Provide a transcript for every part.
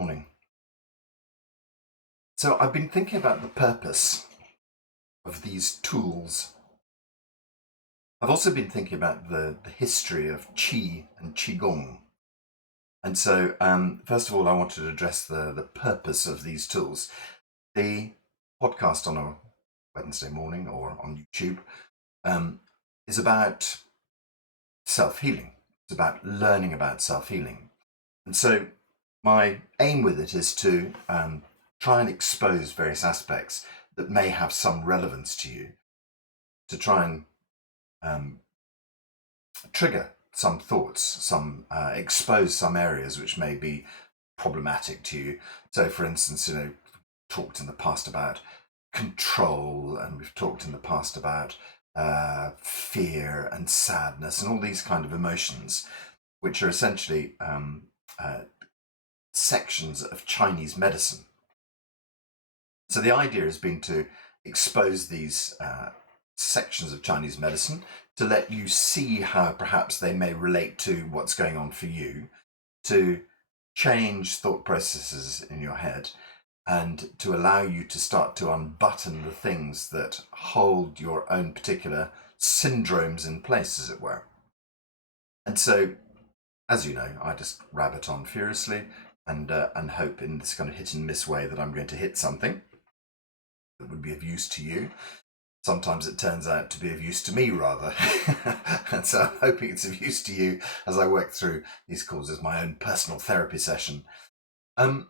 Morning. So I've been thinking about the purpose of these tools. I've also been thinking about the history of Qi and Qigong. And so, first of all, I wanted to address the purpose of these tools. The podcast on a Wednesday morning or on YouTube is about self-healing. It's about learning about self-healing. And so my aim with it is to try and expose various aspects that may have some relevance to you, to try and trigger some thoughts, expose some areas which may be problematic to you. So, for instance, talked in the past about control, and we've talked in the past about fear and sadness and all these kind of emotions, which are essentially sections of Chinese medicine. So the idea has been to expose these sections of Chinese medicine to let you see how perhaps they may relate to what's going on for you, to change thought processes in your head, and to allow you to start to unbutton the things that hold your own particular syndromes in place, as it were. And so, as you know, I just rabbit on furiously and hope in this kind of hit and miss way that I'm going to hit something that would be of use to you. Sometimes it turns out to be of use to me, rather. And so I'm hoping it's of use to you as I work through these calls as my own personal therapy session. I'm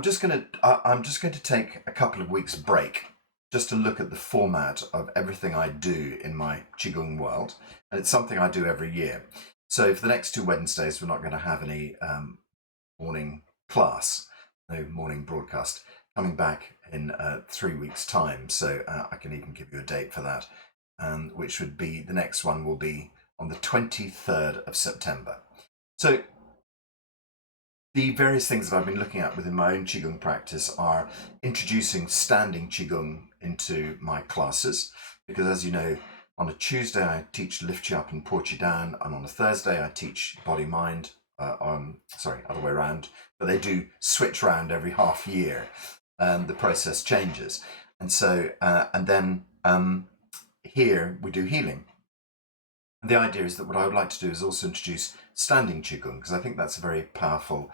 just going to take a couple of weeks break just to look at the format of everything I do in my Qigong world. And it's something I do every year. So for the next 2 Wednesdays, we're not going to have any morning class, no morning broadcast. Coming back in 3 weeks' time, so I can even give you a date for that, which would be, the next one will be on the 23rd of September. So the various things that I've been looking at within my own Qigong practice are introducing standing Qigong into my classes, because as you know, on a Tuesday I teach Lift You Up and Port You Down, and on a Thursday I teach Body Mind, other way around, but they do switch around every half year. The process changes, and so and then here we do healing. And the idea is that what I would like to do is also introduce standing Qigong, because I think that's a very powerful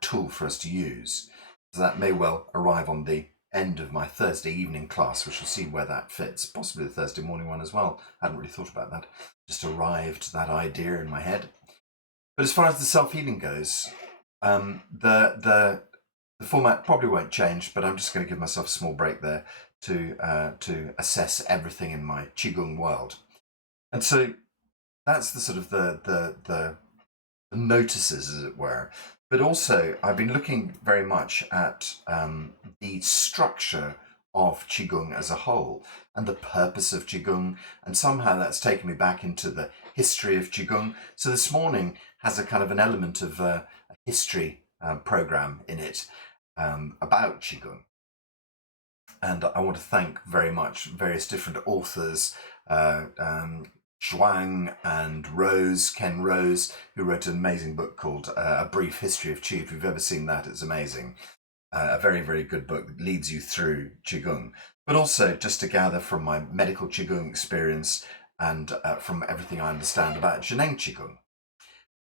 tool for us to use. So that may well arrive on the end of my Thursday evening class, which will see where that fits, possibly the Thursday morning one as well. I hadn't really thought about that, just arrived that idea in my head. But as far as the self-healing goes, the format probably won't change, but I'm just going to give myself a small break there to assess everything in my Qigong world. And so that's the sort of the notices, as it were. But also, I've been looking very much at the structure of Qigong as a whole and the purpose of Qigong, and somehow that's taken me back into the history of Qigong. So this morning has a kind of an element of a history program in it, about Qigong. And I want to thank very much various different authors, Zhuang and Ken Rose, who wrote an amazing book called A Brief History of Qi. If you've ever seen that, it's amazing. A very, very good book that leads you through Qigong. But also just to gather from my medical Qigong experience and from everything I understand about Zhineng Qigong.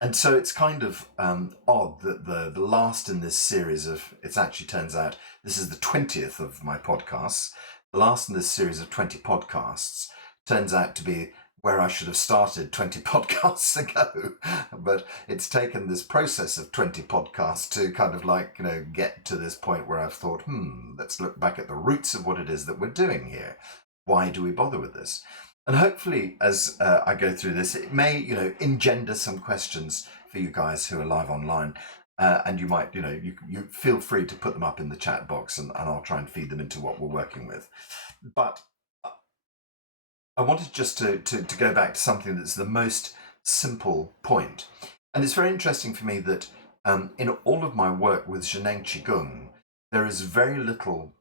And so it's kind of odd that the last in this series of, it actually turns out this is the 20th of my podcasts, the last in this series of 20 podcasts turns out to be where I should have started 20 podcasts ago. But it's taken this process of 20 podcasts to kind of get to this point where I've thought, let's look back at the roots of what it is that we're doing here. Why do we bother with this? And hopefully, as I go through this, it may, engender some questions for you guys who are live online. And you might, you feel free to put them up in the chat box, and I'll try and feed them into what we're working with. But I wanted just to go back to something that's the most simple point. And it's very interesting for me that in all of my work with Zhineng Qigong, there is very little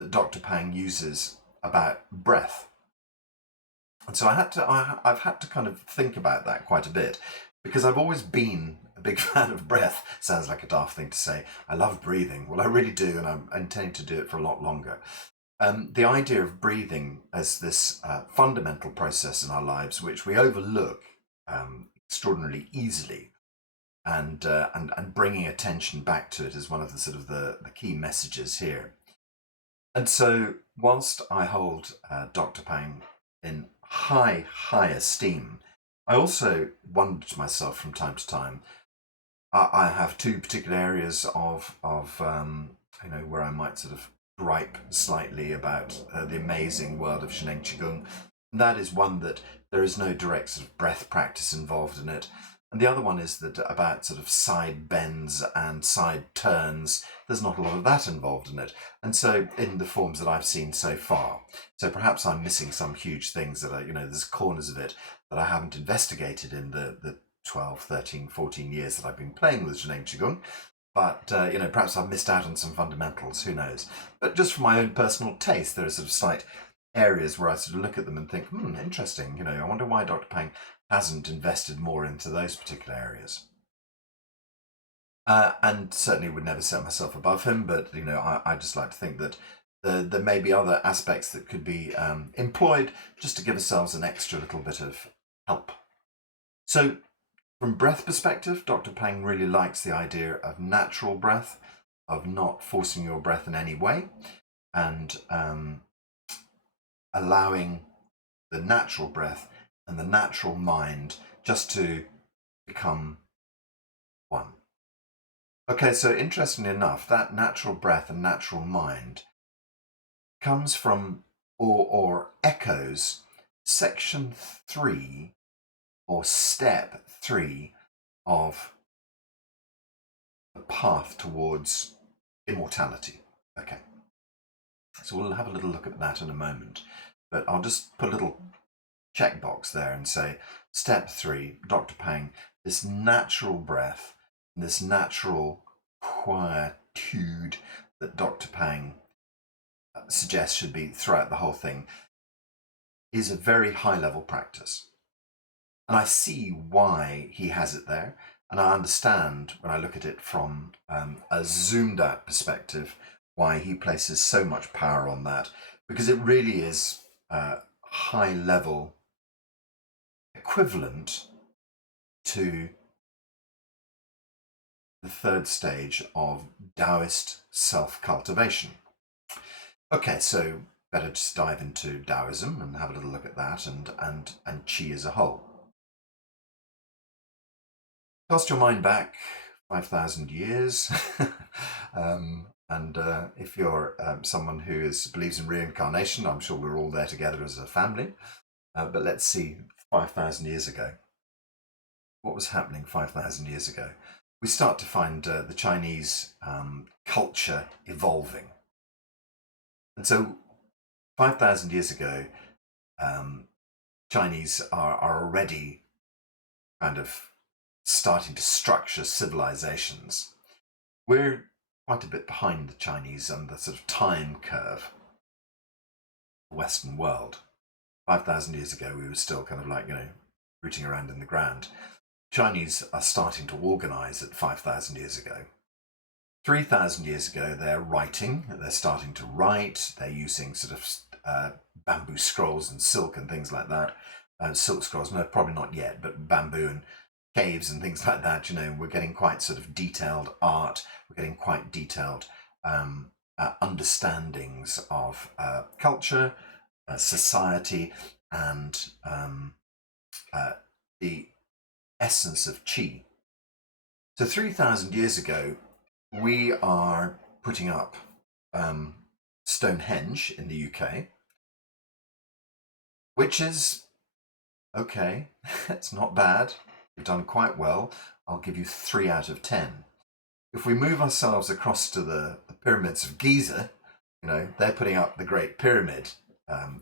that Dr. Pang uses about breath. And so I've had to kind of think about that quite a bit, because I've always been a big fan of breath. Sounds like a daft thing to say. I love breathing. Well, I really do, and I'm intending to do it for a lot longer. The idea of breathing as this fundamental process in our lives, which we overlook extraordinarily easily, and bringing attention back to it is one of the sort of the key messages here. And so, whilst I hold Dr. Pang in high esteem, I also wonder to myself from time to time. I have two particular areas of where I might sort of gripe slightly about the amazing world of Zhineng Qigong. And that is one, that there is no direct sort of breath practice involved in it. And the other one is that about sort of side bends and side turns, there's not a lot of that involved in it. And so in the forms that I've seen so far, so perhaps I'm missing some huge things that are, there's corners of it that I haven't investigated in the 12, 13, 14 years that I've been playing with Zhineng Qigong. But, perhaps I've missed out on some fundamentals, who knows. But just for my own personal taste, there are sort of slight areas where I sort of look at them and think, interesting, I wonder why Dr. Pang hasn't invested more into those particular areas. And certainly would never set myself above him, but, I just like to think that there may be other aspects that could be employed just to give ourselves an extra little bit of help. So, from breath perspective, Dr. Pang really likes the idea of natural breath, of not forcing your breath in any way, and allowing the natural breath and the natural mind just to become one. Okay, so interestingly enough, that natural breath and natural mind comes from or echoes section 3 or step 3 of the path towards immortality. Okay, so we'll have a little look at that in a moment, but I'll just put a little checkbox there and say, step 3, Dr. Pang, this natural breath, this natural quietude that Dr. Pang suggests should be throughout the whole thing, is a very high level practice. And I see why he has it there. And I understand, when I look at it from a zoomed out perspective, why he places so much power on that, because it really is high level equivalent to the third stage of Taoist self-cultivation. Okay, so better just dive into Daoism and have a little look at that and Qi as a whole. Cast your mind back 5,000 years, and if you're someone who believes in reincarnation, I'm sure we're all there together as a family. But let's see, 5,000 years ago, what was happening 5,000 years ago? We start to find the Chinese culture evolving. And so 5,000 years ago, Chinese are already kind of starting to structure civilizations. We're quite a bit behind the Chinese on the sort of time curve, the Western world. 5,000 years ago, we were still kind of like, rooting around in the ground. Chinese are starting to organize at 5,000 years ago. 3,000 years ago, they're writing. They're starting to write. They're using sort of bamboo scrolls and silk and things like that. Silk scrolls, no, probably not yet, but bamboo and caves and things like that. We're getting quite sort of detailed art. We're getting quite detailed understandings of culture, society, and the essence of Qi. So 3,000 years ago, we are putting up Stonehenge in the UK, which is okay. It's not bad. We've done quite well. I'll give you 3 out of 10. If we move ourselves across to the pyramids of Giza, they're putting up the Great Pyramid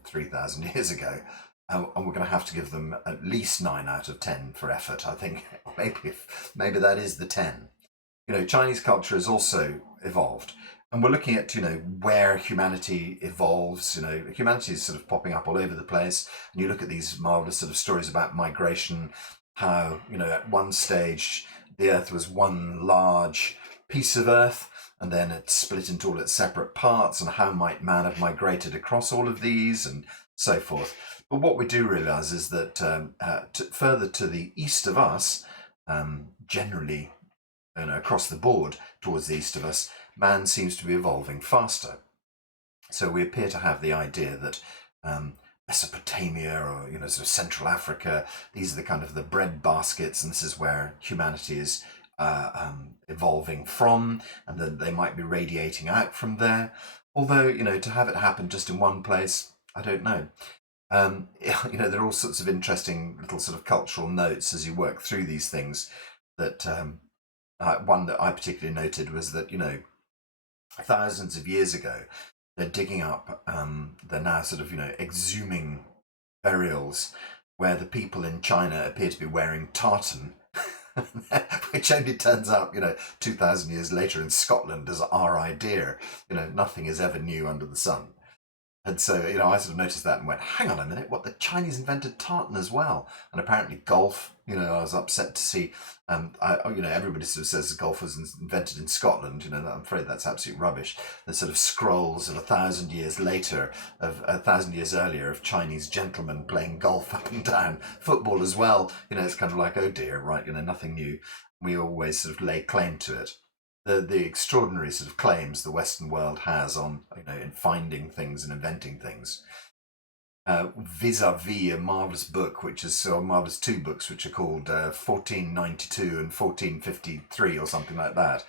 3,000 years ago, and we're going to have to give them at least 9 out of 10 for effort. I think maybe that is the 10. Chinese culture has also evolved, and we're looking at where humanity evolves. Humanity is sort of popping up all over the place, and you look at these marvelous sort of stories about migration, how at one stage the Earth was one large piece of Earth, and then it split into all its separate parts, and how might man have migrated across all of these, and so forth. But what we do realise is that further to the east of us, generally, across the board towards the east of us, man seems to be evolving faster. So we appear to have the idea that Mesopotamia, or sort of Central Africa, these are the kind of the bread baskets, and this is where humanity is evolving from, and then they might be radiating out from there. Although, to have it happen just in one place, I don't know. There are all sorts of interesting little sort of cultural notes as you work through these things. That one that I particularly noted was that, thousands of years ago, they're digging up, they're now sort of, exhuming burials where the people in China appear to be wearing tartan, which only turns up, 2,000 years later in Scotland as our idea. Nothing is ever new under the sun. And so, I sort of noticed that and went, hang on a minute, what, the Chinese invented tartan as well? And apparently golf, I was upset to see, everybody sort of says golf was invented in Scotland. I'm afraid that's absolute rubbish. The sort of scrolls of 1,000 years later, of 1,000 years earlier, of Chinese gentlemen playing golf up and down, football as well. It's kind of like, oh dear, right, nothing new. We always sort of lay claim to it. The extraordinary sort of claims the Western world has on, in finding things and inventing things. Vis-a-vis a marvellous book, marvellous two books, which are called 1492 and 1453 or something like that,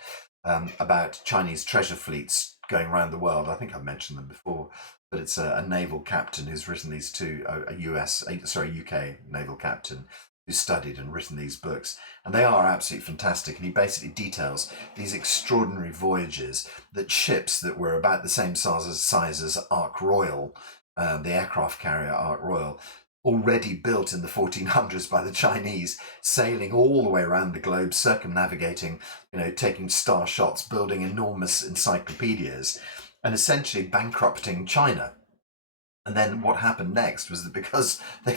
about Chinese treasure fleets going around the world. I think I've mentioned them before, but it's a naval captain who's written these two, a UK naval captain, who studied and written these books, and they are absolutely fantastic. And he basically details these extraordinary voyages that ships that were about the same size as Ark Royal, the aircraft carrier Ark Royal, already built in the 1400s by the Chinese, sailing all the way around the globe, circumnavigating, taking star shots, building enormous encyclopedias, and essentially bankrupting China. And then what happened next was that because they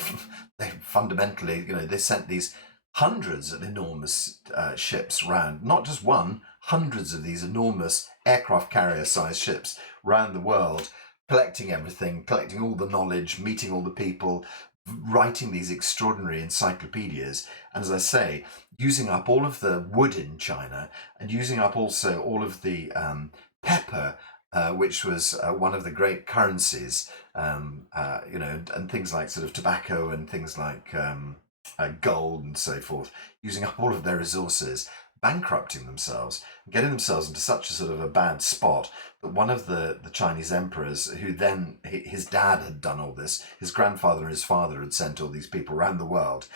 fundamentally, they sent these hundreds of enormous ships round, not just one, hundreds of these enormous aircraft carrier-sized ships round the world, collecting everything, collecting all the knowledge, meeting all the people, writing these extraordinary encyclopedias, and as I say, using up all of the wood in China, and using up also all of the pepper, which was one of the great currencies, and things like sort of tobacco and things like gold and so forth, using up all of their resources, bankrupting themselves, getting themselves into such a sort of a bad spot that one of the Chinese emperors, who then, his dad had done all this, his grandfather and his father had sent all these people around the world,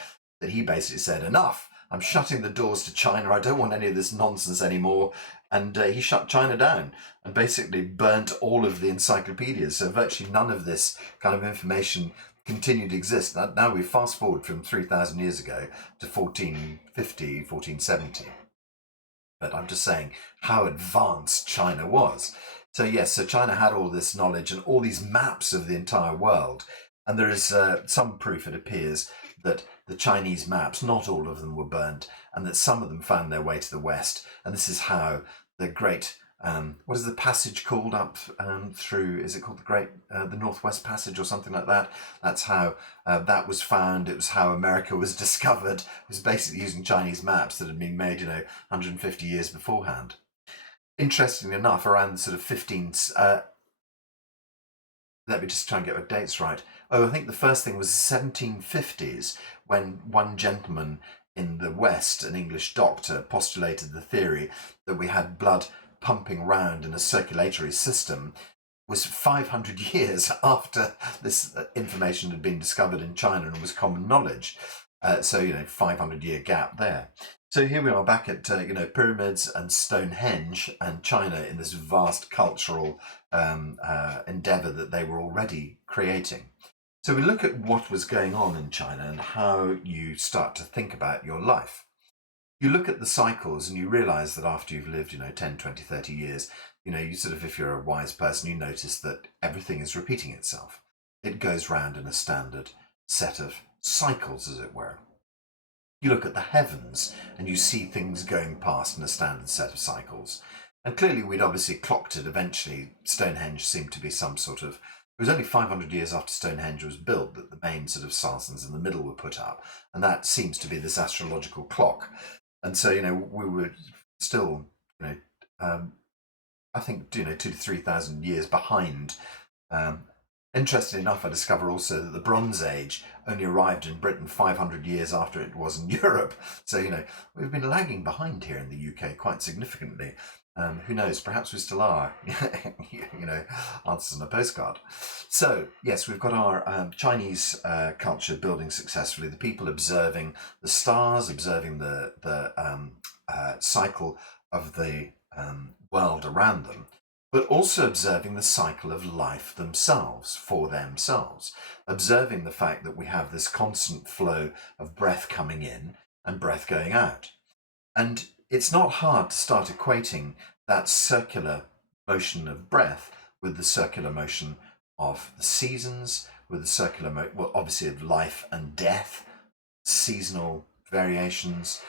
that he basically said, enough, I'm shutting the doors to China, I don't want any of this nonsense anymore. And he shut China down and basically burnt all of the encyclopedias. So virtually none of this kind of information continued to exist. Now we fast forward from 3,000 years ago to 1450, 1470. But I'm just saying how advanced China was. So yes, so China had all this knowledge and all these maps of the entire world. And there is some proof, it appears, that the Chinese maps, not all of them were burnt, and that some of them found their way to the west. And this is how the great, what is the passage called up through, is it called the Northwest Passage or something like that? That's how that was found. It was how America was discovered. It was basically using Chinese maps that had been made, 150 years beforehand. Interestingly enough, around the sort of 15th, let me just try and get my dates right. Oh, I think the first thing was the 1750s, when one gentleman in the West, an English doctor, postulated the theory that we had blood pumping round in a circulatory system. Was 500 years after this information had been discovered in China and was common knowledge. So, 500-year gap there. So here we are back at, Pyramids and Stonehenge and China in this vast cultural endeavour that they were already creating. So we look at what was going on in China and how you start to think about your life. You look at the cycles and you realise that after you've lived, 10, 20, 30 years, you sort of, if you're a wise person, you notice that everything is repeating itself. It goes round in a standard set of cycles, as it were. You look at the heavens and you see things going past in a standard set of cycles. And clearly we'd obviously clocked it eventually. Stonehenge seemed to be some sort of... It was only 500 years after Stonehenge was built that the main sort of sarsens in the middle were put up. And that seems to be this astrological clock. And so, we were still, I think, 2,000 to 3,000 years behind. Interestingly enough, I discover also that the Bronze Age only arrived in Britain 500 years after it was in Europe. So, we've been lagging behind here in the UK quite significantly. Who knows? Perhaps we still are. Answers on a postcard. So, yes, we've got our Chinese culture building successfully. The people observing the stars, observing the cycle of the world around them, but also observing the cycle of life themselves, for themselves, observing the fact that we have this constant flow of breath coming in and breath going out. And it's not hard to start equating that circular motion of breath with the circular motion of the seasons, with the circular obviously of life and death, seasonal variations,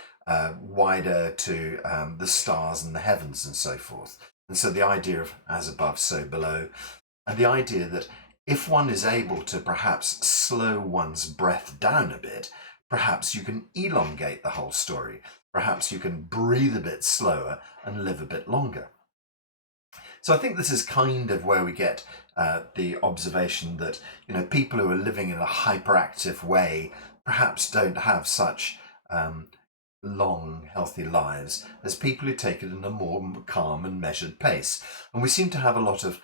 wider to the stars and the heavens and so forth. And so the idea of as above, so below, and the idea that if one is able to perhaps slow one's breath down a bit, perhaps you can elongate the whole story. Perhaps you can breathe a bit slower and live a bit longer. So I think this is kind of where we get the observation that, people who are living in a hyperactive way perhaps don't have such long, healthy lives as people who take it in a more calm and measured pace. And we seem to have a lot of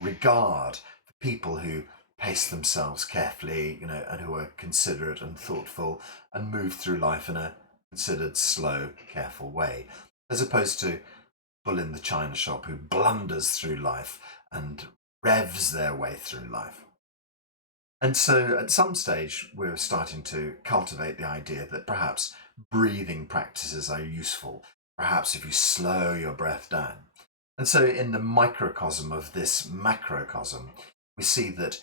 regard for people who pace themselves carefully, and who are considerate and thoughtful and move through life in a considered, slow, careful way, as opposed to bull in the china shop who blunders through life and revs their way through life. And so at some stage, we're starting to cultivate the idea that perhaps breathing practices are useful, perhaps if you slow your breath down. And so in the microcosm of this macrocosm, we see that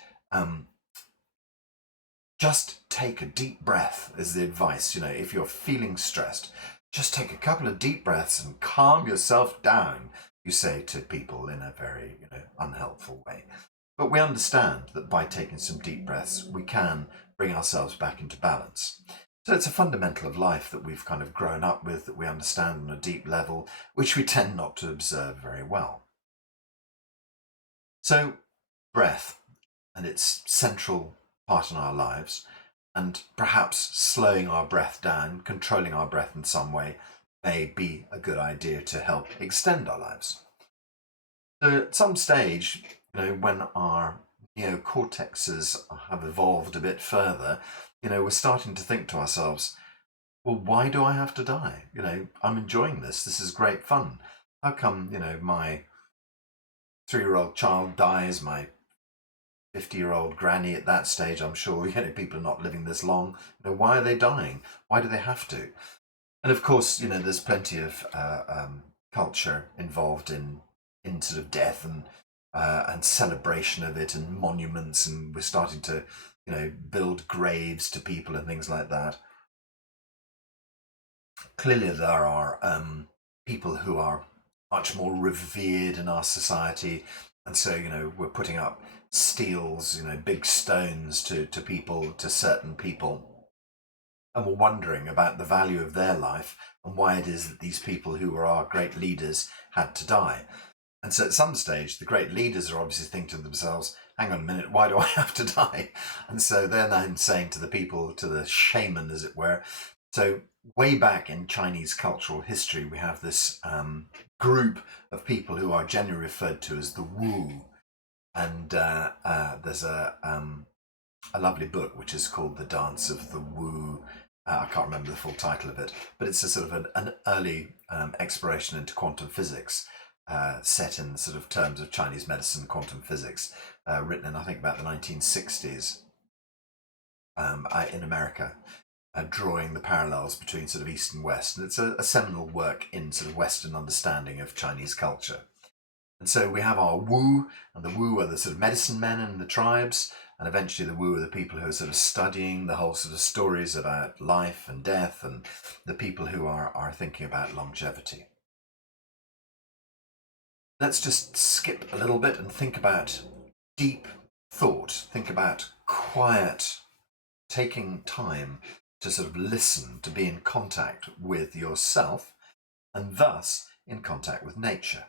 just take a deep breath is the advice. If you're feeling stressed, just take a couple of deep breaths and calm yourself down, you say to people in a very unhelpful way. But we understand that by taking some deep breaths, we can bring ourselves back into balance. So it's a fundamental of life that we've kind of grown up with, that we understand on a deep level, which we tend not to observe very well. So breath and its central part in our lives, and perhaps slowing our breath down, controlling our breath in some way, may be a good idea to help extend our lives. So at some stage, when our neocortexes have evolved a bit further, we're starting to think to ourselves, well, why do I have to die? I'm enjoying this. This is great fun. How come, my 3-year-old child dies, my 50-year-old granny at that stage, I'm sure, people are not living this long. Why are they dying? Why do they have to? And of course, there's plenty of culture involved in sort of death and celebration of it and monuments, and we're starting to, build graves to people and things like that. Clearly, there are people who are much more revered in our society, and so we're putting up steels, big stones to people, to certain people, and we're wondering about the value of their life and why it is that these people who were our great leaders had to die. And so at some stage, the great leaders are obviously thinking to themselves, hang on a minute, why do I have to die? And so they're then saying to the people, to the shaman, as it were. So way back in Chinese cultural history, we have this group of people who are generally referred to as the Wu. And there's a lovely book which is called The Dance of the Wu. I can't remember the full title of it, but it's a sort of an early exploration into quantum physics, set in the sort of terms of Chinese medicine, quantum physics, written in, I think, about the 1960s in America, drawing the parallels between sort of East and West. And it's a seminal work in sort of Western understanding of Chinese culture. And so we have our Wu, and the Wu are the sort of medicine men in the tribes, And eventually the Wu are the people who are sort of studying the whole sort of stories about life and death, and the people who are thinking about longevity. Let's just skip a little bit and think about deep thought. Think about quiet, taking time to sort of listen, to be in contact with yourself, and thus in contact with nature.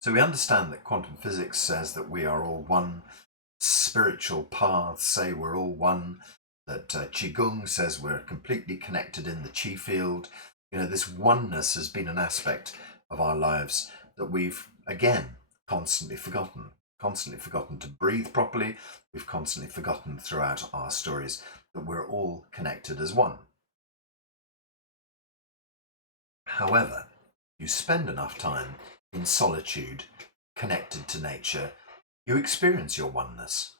So we understand that quantum physics says that we are all one, spiritual paths say we're all one, that Qigong says we're completely connected in the Qi field. This oneness has been an aspect of our lives that we've, again, constantly forgotten to breathe properly. We've constantly forgotten throughout our stories that we're all connected as one. However, you spend enough time in solitude, connected to nature, you experience your oneness.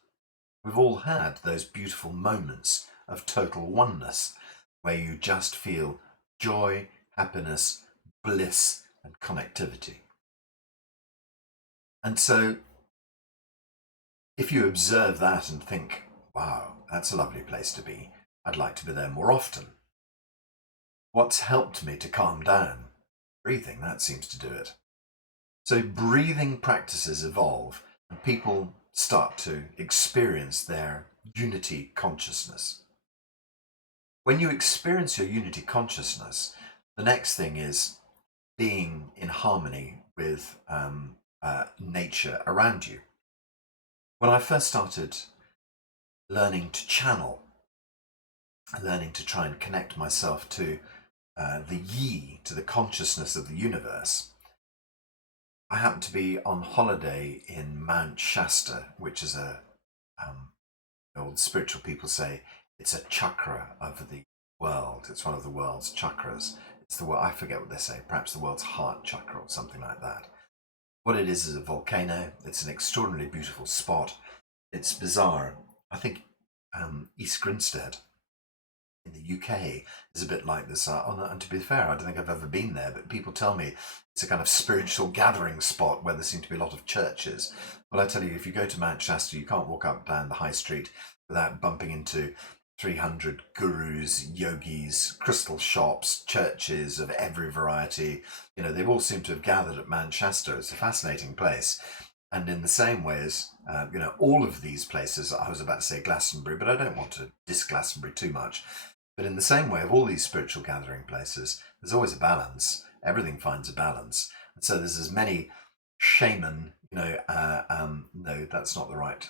We've all had those beautiful moments of total oneness where you just feel joy, happiness, bliss, and connectivity. And so, if you observe that and think, wow, that's a lovely place to be, I'd like to be there more often. What's helped me to calm down? Breathing, that seems to do it. So breathing practices evolve and people start to experience their unity consciousness. When you experience your unity consciousness, the next thing is being in harmony with nature around you. When I first started learning to channel, learning to try and connect myself to the yi, to the consciousness of the universe, I happened to be on holiday in Mount Shasta, which is old spiritual people say it's a chakra of the world. It's one of the world's chakras. It's I forget what they say, perhaps the world's heart chakra or something like that. What it is a volcano. It's an extraordinarily beautiful spot. It's bizarre. I think East Grinstead in the UK is a bit like this. And to be fair, I don't think I've ever been there, but people tell me it's a kind of spiritual gathering spot where there seem to be a lot of churches. Well, I tell you, if you go to Mount Shasta, you can't walk up down the high street without bumping into 300 gurus, yogis, crystal shops, churches of every variety. They all seem to have gathered at Mount Shasta. It's a fascinating place. And in the same way as, all of these places, I was about to say Glastonbury, but I don't want to diss Glastonbury too much. But in the same way of all these spiritual gathering places, there's always a balance. Everything finds a balance. And so there's as many shaman, no, that's not the right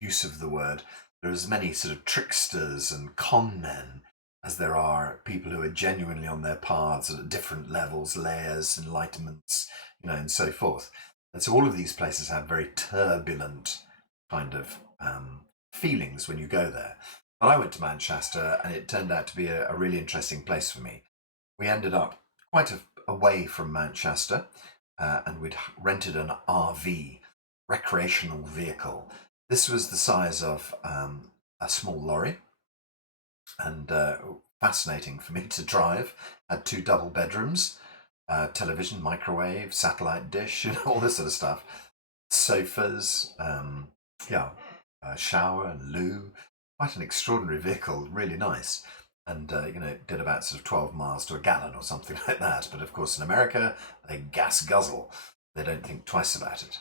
use of the word. There are as many sort of tricksters and con men as there are people who are genuinely on their paths at different levels, layers, enlightenments, and so forth. And so all of these places have very turbulent kind of feelings when you go there. But I went to Mount Shasta and it turned out to be a really interesting place for me. We ended up quite away from Mount Shasta and we'd rented an RV, recreational vehicle. This was the size of a small lorry and fascinating for me to drive. Had 2 double bedrooms, television, microwave, satellite dish, all this sort of stuff. Sofas, shower and loo. Quite an extraordinary vehicle, really nice. And, it did about sort of 12 miles to a gallon or something like that. But of course, in America, they gas guzzle. They don't think twice about it.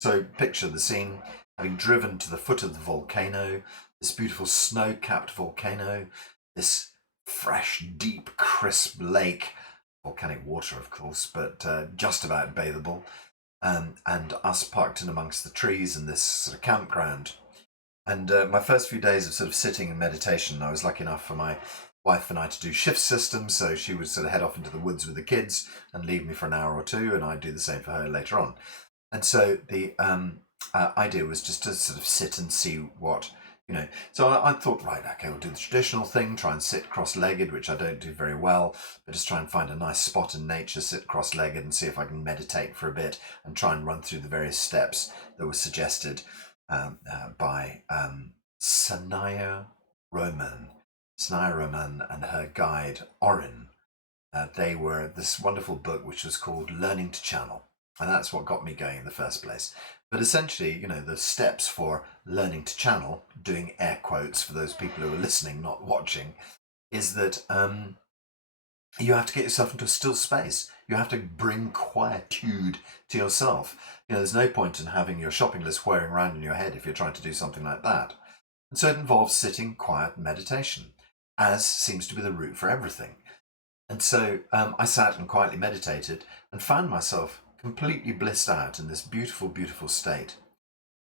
So picture the scene, having driven to the foot of the volcano, this beautiful snow-capped volcano, this fresh, deep, crisp lake, volcanic water, of course, but just about bathable, and us parked in amongst the trees in this sort of campground. And my first few days of sort of sitting in meditation, I was lucky enough for my wife and I to do shift systems, so she would sort of head off into the woods with the kids and leave me for an hour or two, and I'd do the same for her later on. And so the idea was just to sort of sit and see what, So I thought, right, okay, we'll do the traditional thing, try and sit cross-legged, which I don't do very well, but just try and find a nice spot in nature, sit cross-legged and see if I can meditate for a bit and try and run through the various steps that were suggested by Sanaya Roman and her guide Orin. They were this wonderful book which was called Learning to Channel, and that's what got me going in the first place. But essentially, the steps for learning to channel, doing air quotes for those people who are listening, not watching, is that you have to get yourself into a still space. You have to bring quietude to yourself. There's no point in having your shopping list whirring around in your head if you're trying to do something like that. And so it involves sitting, quiet, meditation, as seems to be the route for everything. And so I sat and quietly meditated and found myself completely blissed out in this beautiful, beautiful state.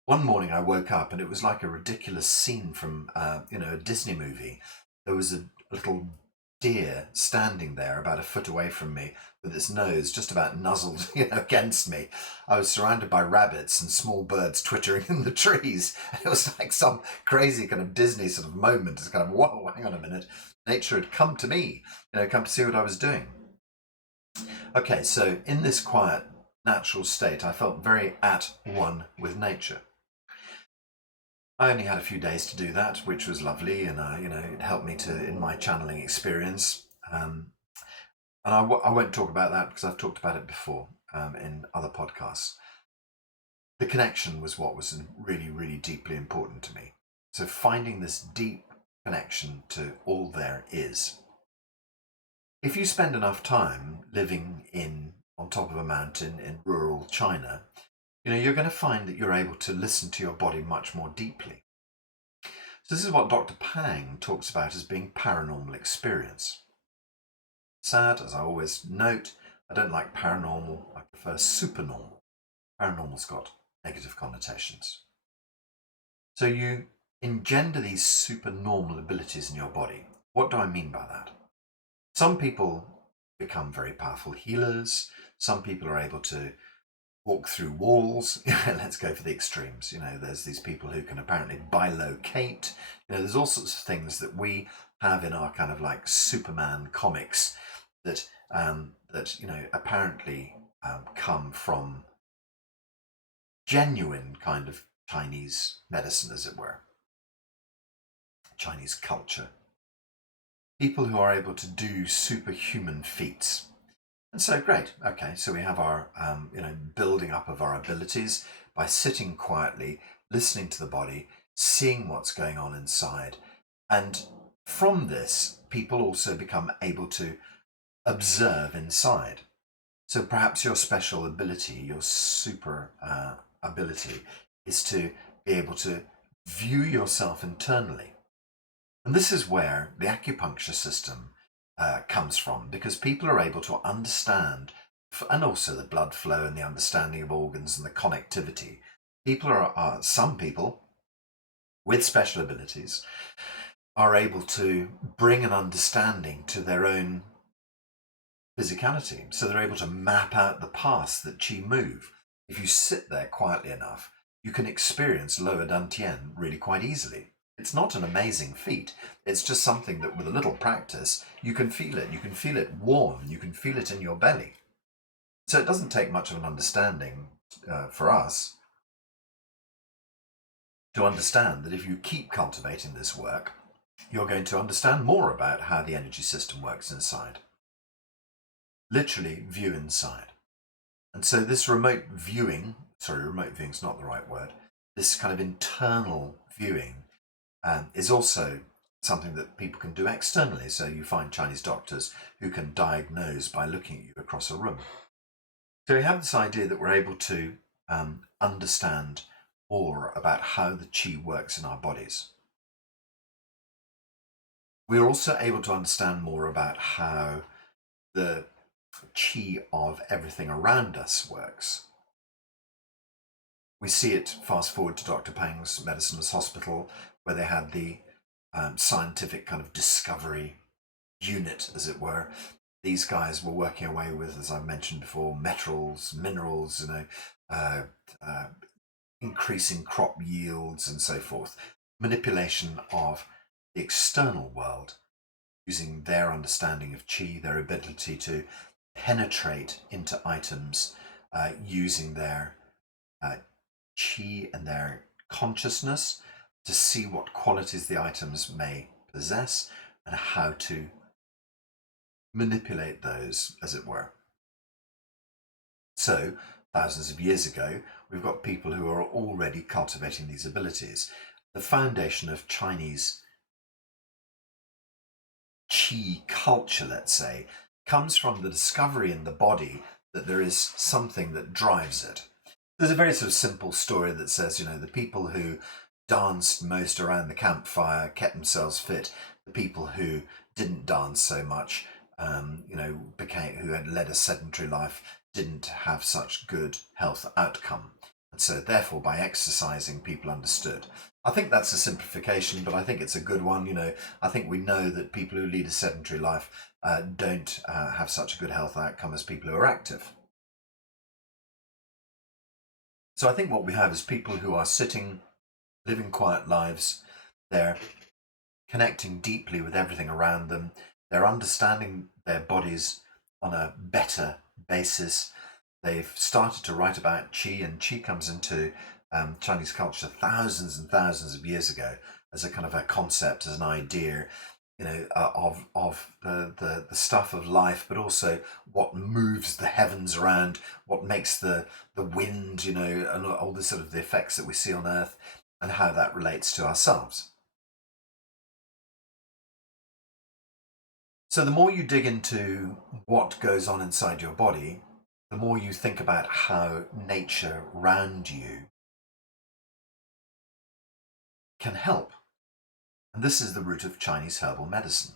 One morning I woke up and it was like a ridiculous scene from, a Disney movie. There was a little deer standing there about a foot away from me with its nose just about nuzzled against me. I was surrounded by rabbits and small birds twittering in the trees. It was like some crazy kind of Disney sort of moment. It's kind of, whoa, hang on a minute. Nature had come to me, come to see what I was doing. Okay, so in this quiet, natural state, I felt very at one with nature. I only had a few days to do that, which was lovely, and it helped me in my channeling experience. And I won't talk about that because I've talked about it before in other podcasts. The connection was what was really, really deeply important to me. So finding this deep connection to all there is. If you spend enough time living on top of a mountain in rural China, you're going to find that you're able to listen to your body much more deeply. So this is what Dr. Pang talks about as being paranormal experience. Sad, as I always note, I don't like paranormal, I prefer supernormal. Paranormal's got negative connotations. So you engender these supernormal abilities in your body. What do I mean by that? Some people become very powerful healers. Some people are able to walk through walls. Let's go for the extremes. There's these people who can apparently bilocate. There's all sorts of things that we have in our kind of like Superman comics that apparently come from genuine kind of Chinese medicine, as it were, Chinese culture. People who are able to do superhuman feats. And so great, okay, so we have our building up of our abilities by sitting quietly, listening to the body, seeing what's going on inside. And from this, people also become able to observe inside. So perhaps your special ability, your super ability, is to be able to view yourself internally. And this is where the acupuncture system comes from, because people are able to understand, and also the blood flow and the understanding of organs and the connectivity. Some people with special abilities are able to bring an understanding to their own physicality. So they're able to map out the paths that qi move. If you sit there quietly enough, you can experience lower dantian really quite easily. It's not an amazing feat. It's just something that with a little practice, you can feel it. You can feel it warm. You can feel it in your belly. So it doesn't take much of an understanding for us to understand that if you keep cultivating this work, you're going to understand more about how the energy system works inside. Literally view inside. And so this remote viewing's not the right word, this kind of internal viewing is also something that people can do externally. So you find Chinese doctors who can diagnose by looking at you across a room. So we have this idea that we're able to understand more about how the qi works in our bodies. We're also able to understand more about how the qi of everything around us works. We see it fast forward to Dr. Pang's Medicine's Hospital, where they had the scientific kind of discovery unit, as it were. These guys were working away with, as I mentioned before, metals, minerals, increasing crop yields and so forth. Manipulation of the external world using their understanding of qi, their ability to penetrate into items using their qi and their consciousness to see what qualities the items may possess and how to manipulate those, as it were. So thousands of years ago, we've got people who are already cultivating these abilities. The foundation of Chinese Qi culture, let's say, comes from the discovery in the body that there is something that drives it. There's a very sort of simple story that says, the people who danced most around the campfire kept themselves fit. The people who didn't dance so much, who had led a sedentary life, didn't have such good health outcome. And so therefore, by exercising, people understood. I think that's a simplification, but I think it's a good one. I think we know that people who lead a sedentary life don't have such a good health outcome as people who are active. So I think what we have is people who are sitting, living quiet lives. They're connecting deeply with everything around them. They're understanding their bodies on a better basis. They've started to write about Qi, and Qi comes into Chinese culture thousands and thousands of years ago as a kind of a concept, as an idea, of the stuff of life, but also what moves the heavens around, what makes the wind, and all the sort of the effects that we see on Earth, and how that relates to ourselves. So the more you dig into what goes on inside your body, the more you think about how nature around you can help. And this is the root of Chinese herbal medicine.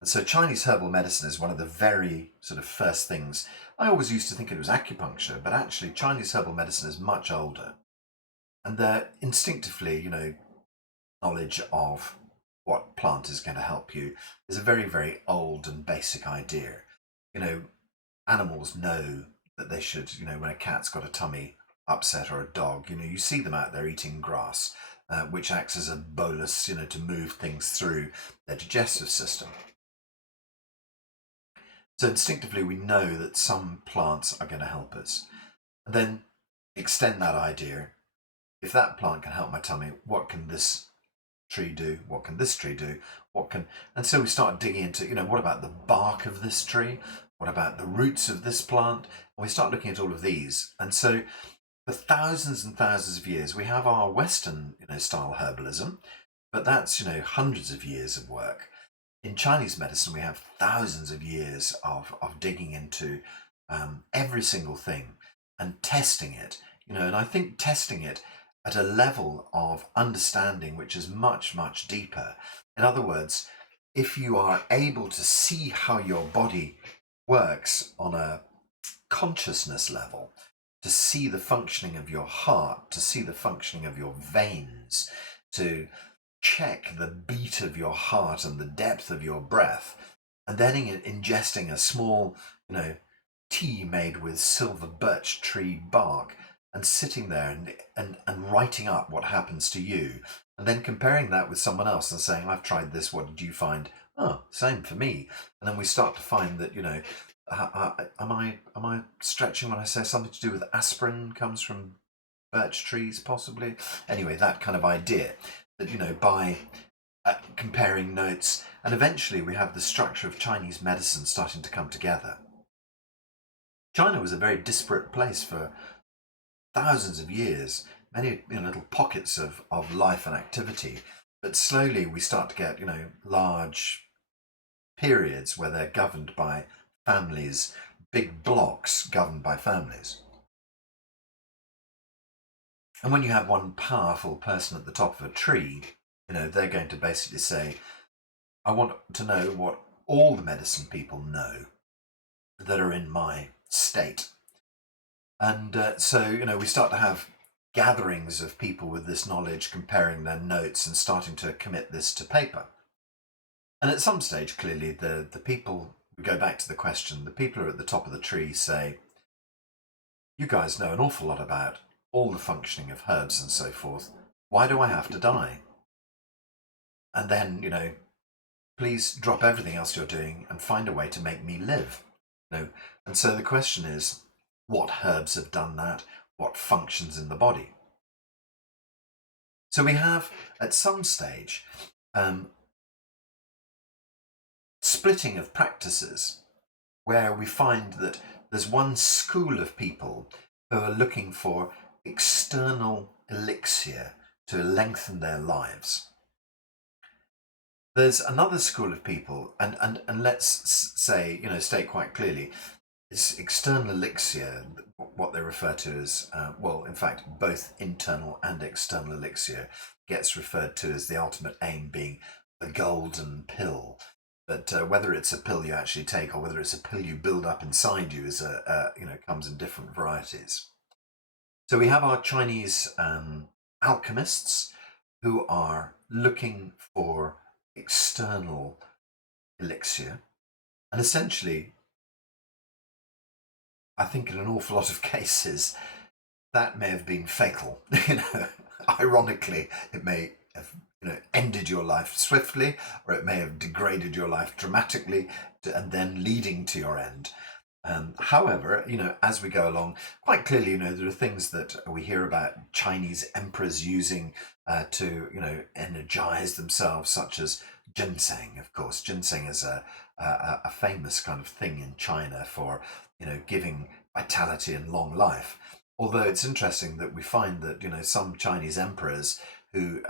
And so Chinese herbal medicine is one of the very sort of first things. I always used to think it was acupuncture, but actually Chinese herbal medicine is much older. And they're instinctively, knowledge of what plant is going to help you is a very, very old and basic idea. Animals know that they should, when a cat's got a tummy upset, or a dog, you see them out there eating grass, which acts as a bolus, to move things through their digestive system. So instinctively we know that some plants are going to help us. And then extend that idea. If that plant can help my tummy, what can this tree do? What can this tree do? And so we start digging into, what about the bark of this tree? What about the roots of this plant? And we start looking at all of these. And so for thousands and thousands of years, we have our Western, style herbalism, but that's, hundreds of years of work. In Chinese medicine, we have thousands of years of digging into every single thing and testing it, and I think testing it at a level of understanding which is much, much deeper. In other words, if you are able to see how your body works on a consciousness level, to see the functioning of your heart, to see the functioning of your veins, to check the beat of your heart and the depth of your breath, and then ingesting a small, tea made with silver birch tree bark, and sitting there and writing up what happens to you, and then comparing that with someone else and saying, I've tried this, what did you find? Oh, same for me. And then we start to find that, am I stretching when I say something to do with aspirin comes from birch trees, possibly? Anyway, that kind of idea that, by comparing notes, and eventually we have the structure of Chinese medicine starting to come together. China was a very disparate place for thousands of years, many little pockets of life and activity, but slowly we start to get, large periods where they're governed by families, big blocks governed by families. And when you have one powerful person at the top of a tree, they're going to basically say, I want to know what all the medicine people know that are in my state. And so, we start to have gatherings of people with this knowledge, comparing their notes and starting to commit this to paper. And at some stage, clearly, the people, we go back to the question, the people who are at the top of the tree say, you guys know an awful lot about all the functioning of herbs and so forth. Why do I have to die? And then, please drop everything else you're doing and find a way to make me live. And so the question is, what herbs have done that? What functions in the body? So we have, at some stage, splitting of practices, where we find that there's one school of people who are looking for external elixir to lengthen their lives. There's another school of people, and let's say, state quite clearly, this external elixir, what they refer to as, well, in fact, both internal and external elixir gets referred to as the ultimate aim being the golden pill. But whether it's a pill you actually take or whether it's a pill you build up inside you is comes in different varieties. So we have our Chinese alchemists who are looking for external elixir, and essentially, I think in an awful lot of cases, that may have been fatal. Ironically, it may have ended your life swiftly, or it may have degraded your life dramatically, and then leading to your end. However, as we go along, quite clearly, there are things that we hear about Chinese emperors using to, energize themselves, such as ginseng. Of course, ginseng is a famous kind of thing in China for, giving vitality and long life. Although it's interesting that we find that, some Chinese emperors who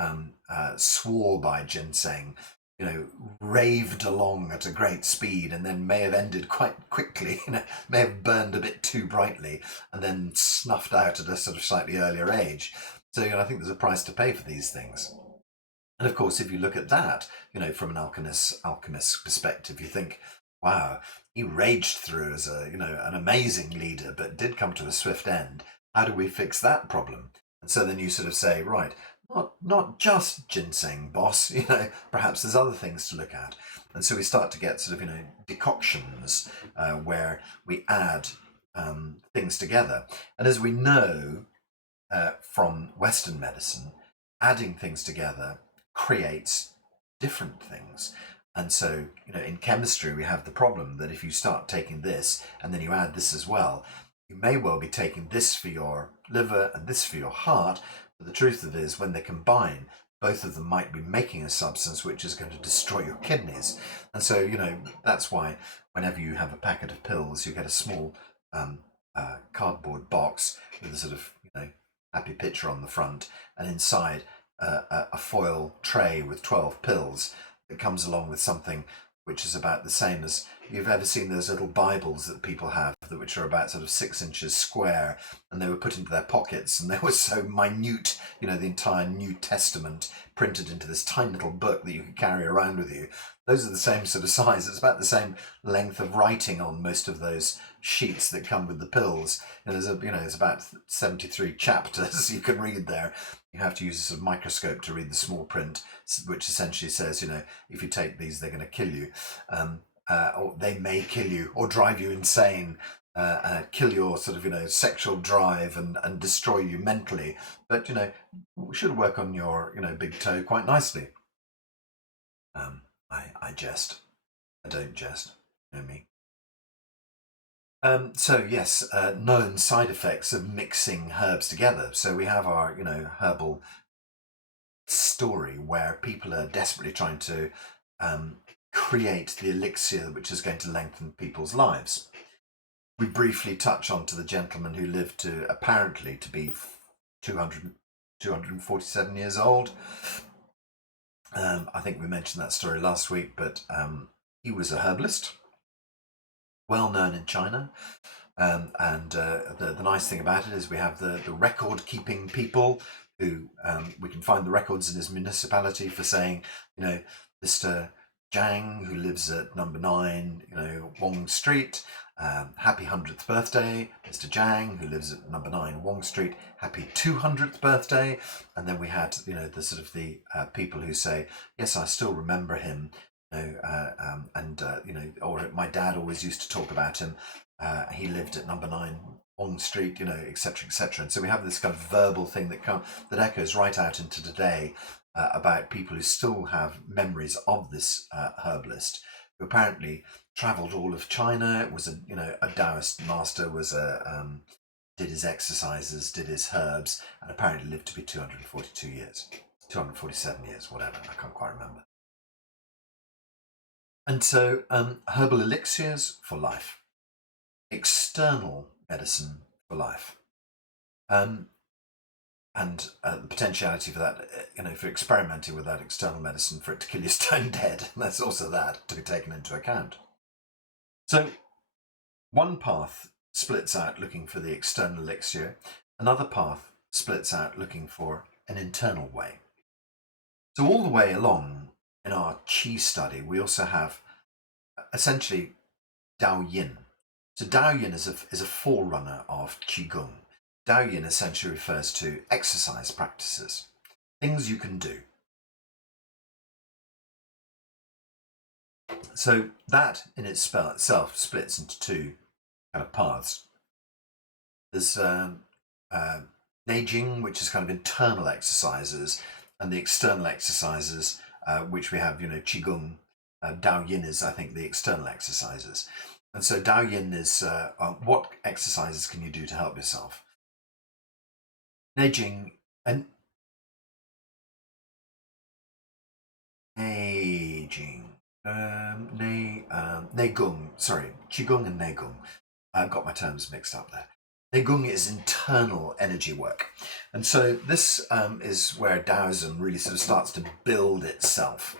swore by ginseng, raved along at a great speed and then may have ended quite quickly, may have burned a bit too brightly and then snuffed out at a sort of slightly earlier age. So, I think there's a price to pay for these things. And of course, if you look at that, from an alchemist perspective, you think, wow, he raged through as an amazing leader, but did come to a swift end. How do we fix that problem? And so then you sort of say, right, not just ginseng, boss, perhaps there's other things to look at. And so we start to get sort of, decoctions where we add things together. And as we know from Western medicine, adding things together creates different things. And so, in chemistry, we have the problem that if you start taking this and then you add this as well, you may well be taking this for your liver and this for your heart. But the truth of it is, when they combine, both of them might be making a substance which is going to destroy your kidneys. And so, that's why whenever you have a packet of pills, you get a small cardboard box with a sort of, happy picture on the front, and inside a foil tray with 12 pills that comes along with something which is about the same as, you've ever seen those little Bibles that people have, which are about sort of 6 inches square, and they were put into their pockets, and they were so minute, the entire New Testament printed into this tiny little book that you could carry around with you. Those are the same sort of size. It's about the same length of writing on most of those sheets that come with the pills. And there's about 73 chapters you can read there. You have to use a sort of microscope to read the small print, which essentially says, if you take these, they're going to kill you. Or they may kill you or drive you insane, kill your sort of, sexual drive and destroy you mentally. But, should work on your, big toe quite nicely. I jest. I don't jest. You know me. So yes, known side effects of mixing herbs together. So we have our, herbal story where people are desperately trying to create the elixir which is going to lengthen people's lives. We briefly touch on to the gentleman who lived to apparently to be 247 years old. I think we mentioned that story last week, but he was a herbalist, well known in China. And the nice thing about it is we have the record keeping people who we can find the records in his municipality for saying, Mr. Zhang, who lives at number 9, Wong Street, happy 100th birthday. Mr. Zhang, who lives at number 9 Wong Street, happy 200th birthday. And then we had, the sort of the people who say, yes, I still remember him. Or my dad always used to talk about him. He lived at number 9 Wong Street, etc., etc. And so we have this kind of verbal thing that echoes right out into today about people who still have memories of this herbalist, who apparently travelled all of China. Was a Taoist master, did his exercises, did his herbs, and apparently lived to be 242 years, 247 years, whatever. I can't quite remember. And so, herbal elixirs for life, external medicine for life. And the potentiality for that, for experimenting with that external medicine for it to kill you stone dead. There's also that to be taken into account. So one path splits out looking for the external elixir. Another path splits out looking for an internal way. So all the way along in our Qi study, we also have essentially Daoyin. So Daoyin is a forerunner of Qigong. Daoyin essentially refers to exercise practices, things you can do. So that in itself splits into two kind of paths. There's Neijing, which is kind of internal exercises, and the external exercises, which we have, Qigong. Daoyin is, I think, the external exercises. And so Daoyin is what exercises can you do to help yourself? Neijing and Neijing, Neigong, sorry, Qigong and Neigong. I've got my terms mixed up there. Neigong is internal energy work. And so this is where Daoism really sort of starts to build itself.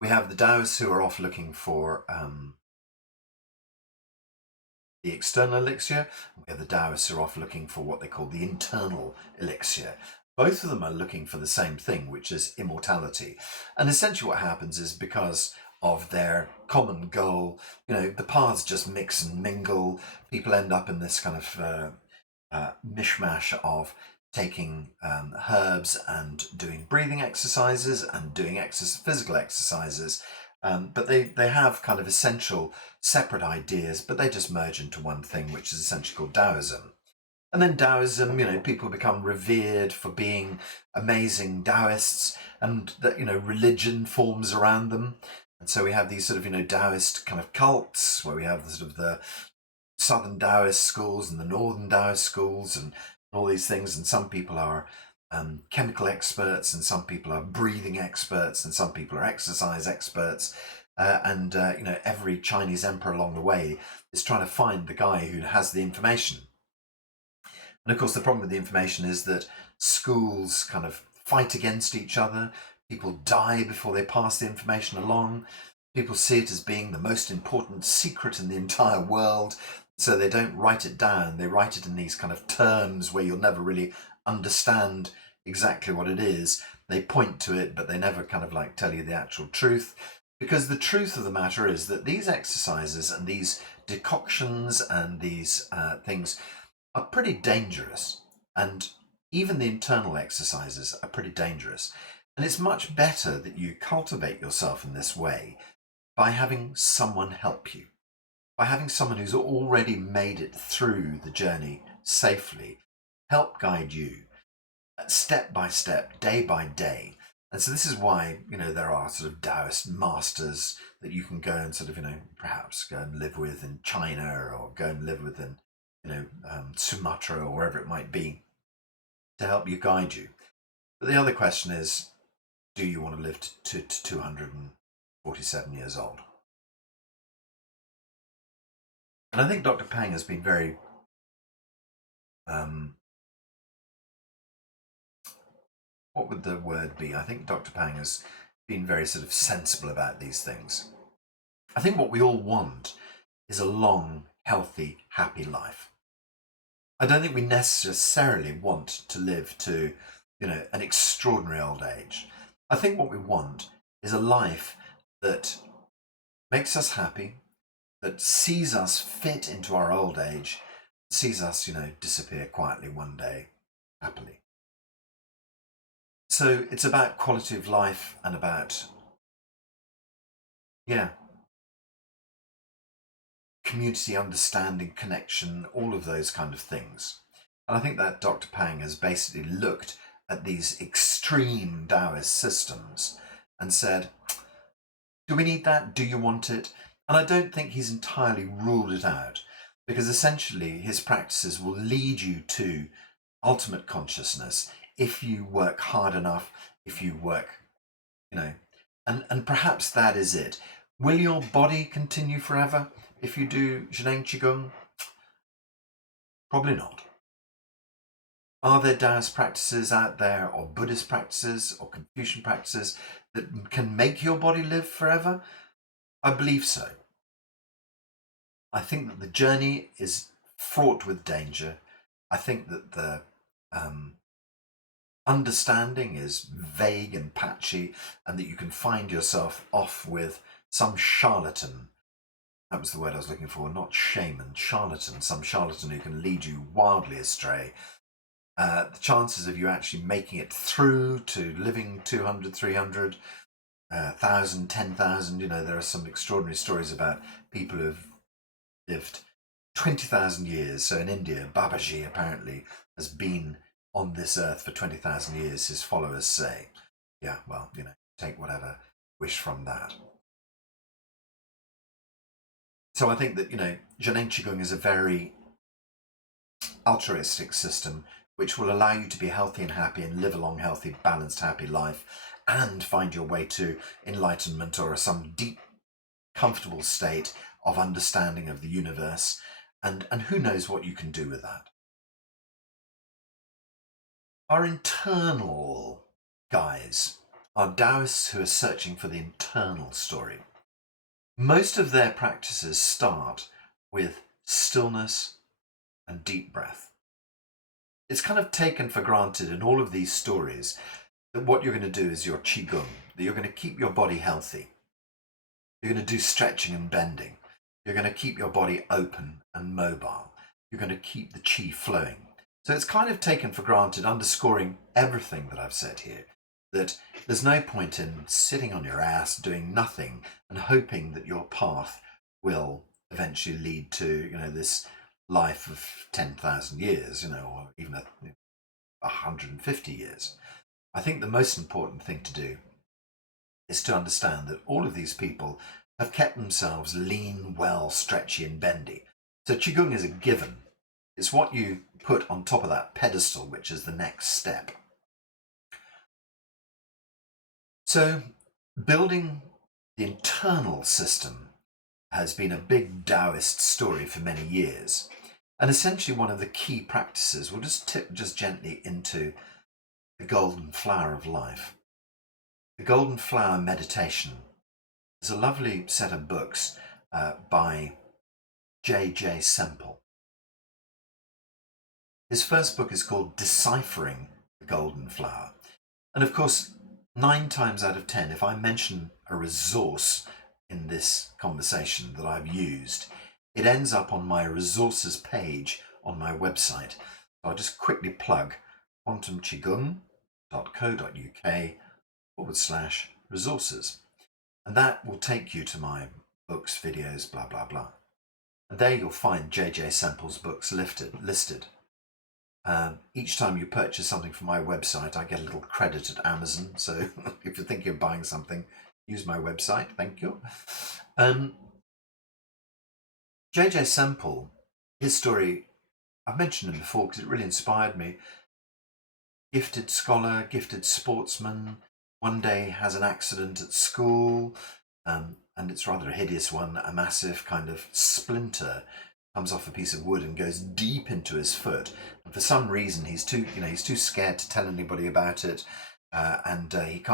We have the Taoists who are off looking for the external elixir. We have the Taoists who are off looking for what they call the internal elixir. Both of them are looking for the same thing, which is immortality. And essentially what happens is because of their common goal, the paths just mix and mingle. People end up in this kind of mishmash of taking herbs and doing breathing exercises and doing physical exercises. But they have kind of essential separate ideas, but they just merge into one thing, which is essentially called Daoism. And then Daoism, people become revered for being amazing Taoists, and that, religion forms around them. And so we have these sort of, Taoist kind of cults where we have the sort of the southern Taoist schools and the northern Taoist schools and all these things. And some people are chemical experts, and some people are breathing experts, and some people are exercise experts. And every Chinese emperor along the way is trying to find the guy who has the information. And of course, the problem with the information is that schools kind of fight against each other. People die before they pass the information along. People see it as being the most important secret in the entire world. So they don't write it down. They write it in these kind of terms where you'll never really understand exactly what it is. They point to it, but they never kind of like tell you the actual truth. Because the truth of the matter is that these exercises and these decoctions and these things are pretty dangerous, and even the internal exercises are pretty dangerous. And it's much better that you cultivate yourself in this way by having someone help you, by having someone who's already made it through the journey safely, help guide you step by step, day by day. And so this is why, there are sort of Taoist masters that you can go and sort of, perhaps go and live with in China, or go and live with in Sumatra, or wherever it might be, to help you guide you. But the other question is, do you want to live to 247 years old? And I think Dr. Pang has been very what would the word be? I think Dr. Pang has been very sort of sensible about these things. I think what we all want is a long, healthy, happy life. I don't think we necessarily want to live to, an extraordinary old age. I think what we want is a life that makes us happy, that sees us fit into our old age, sees us, disappear quietly one day, happily. So it's about quality of life and about, community understanding, connection, all of those kind of things. And I think that Dr. Pang has basically looked at these extreme Taoist systems and said, do we need that? Do you want it? And I don't think he's entirely ruled it out, because essentially his practices will lead you to ultimate consciousness if you work hard enough, if you work, and perhaps that is it. Will your body continue forever if you do Zhineng Qigong? Probably not. Are there Taoist practices out there, or Buddhist practices, or Confucian practices that can make your body live forever? I believe so. I think that the journey is fraught with danger. I think that the um, understanding is vague and patchy, and that you can find yourself off with some charlatan. That was the word I was looking for, not shaman, charlatan, some charlatan who can lead you wildly astray. The chances of you actually making it through to living 200, 300, 1,000, 10,000, there are some extraordinary stories about people who've lived 20,000 years. So in India, Babaji apparently has been on this earth for 20,000 years, his followers say. Yeah, well, take whatever wish from that. So I think that, Zhineng Qigong is a very altruistic system which will allow you to be healthy and happy and live a long, healthy, balanced, happy life and find your way to enlightenment or some deep, comfortable state of understanding of the universe. And who knows what you can do with that. Our internal guys are Taoists who are searching for the internal story. Most of their practices start with stillness and deep breath. It's kind of taken for granted in all of these stories that what you're going to do is your Qigong, that you're going to keep your body healthy. You're going to do stretching and bending. You're going to keep your body open and mobile. You're going to keep the Qi flowing. So it's kind of taken for granted, underscoring everything that I've said here, that there's no point in sitting on your ass doing nothing and hoping that your path will eventually lead to, this life of 10,000 years, or even 150 years. I think the most important thing to do is to understand that all of these people have kept themselves lean, well, stretchy and bendy. So Qigong is a given. It's what you put on top of that pedestal, which is the next step. So building the internal system has been a big Taoist story for many years. And essentially one of the key practices, we'll just tip just gently into the golden flower of life. The Golden Flower Meditation is a lovely set of books by J.J. Semple. His first book is called Deciphering the Golden Flower. And of course, 9 times out of 10, if I mention a resource in this conversation that I've used, it ends up on my resources page on my website. So I'll just quickly plug quantumqigong.co.uk/resources. And that will take you to my books, videos, blah, blah, blah. And there you'll find J.J. Semple's books listed. Each time you purchase something from my website, I get a little credit at Amazon. So if you're thinking of buying something, use my website. Thank you. J.J. Semple, his story, I've mentioned him before because it really inspired me. Gifted scholar, gifted sportsman, one day has an accident at school, and it's rather a hideous one. A massive kind of splinter comes off a piece of wood and goes deep into his foot. And for some reason, he's too scared to tell anybody about it, and he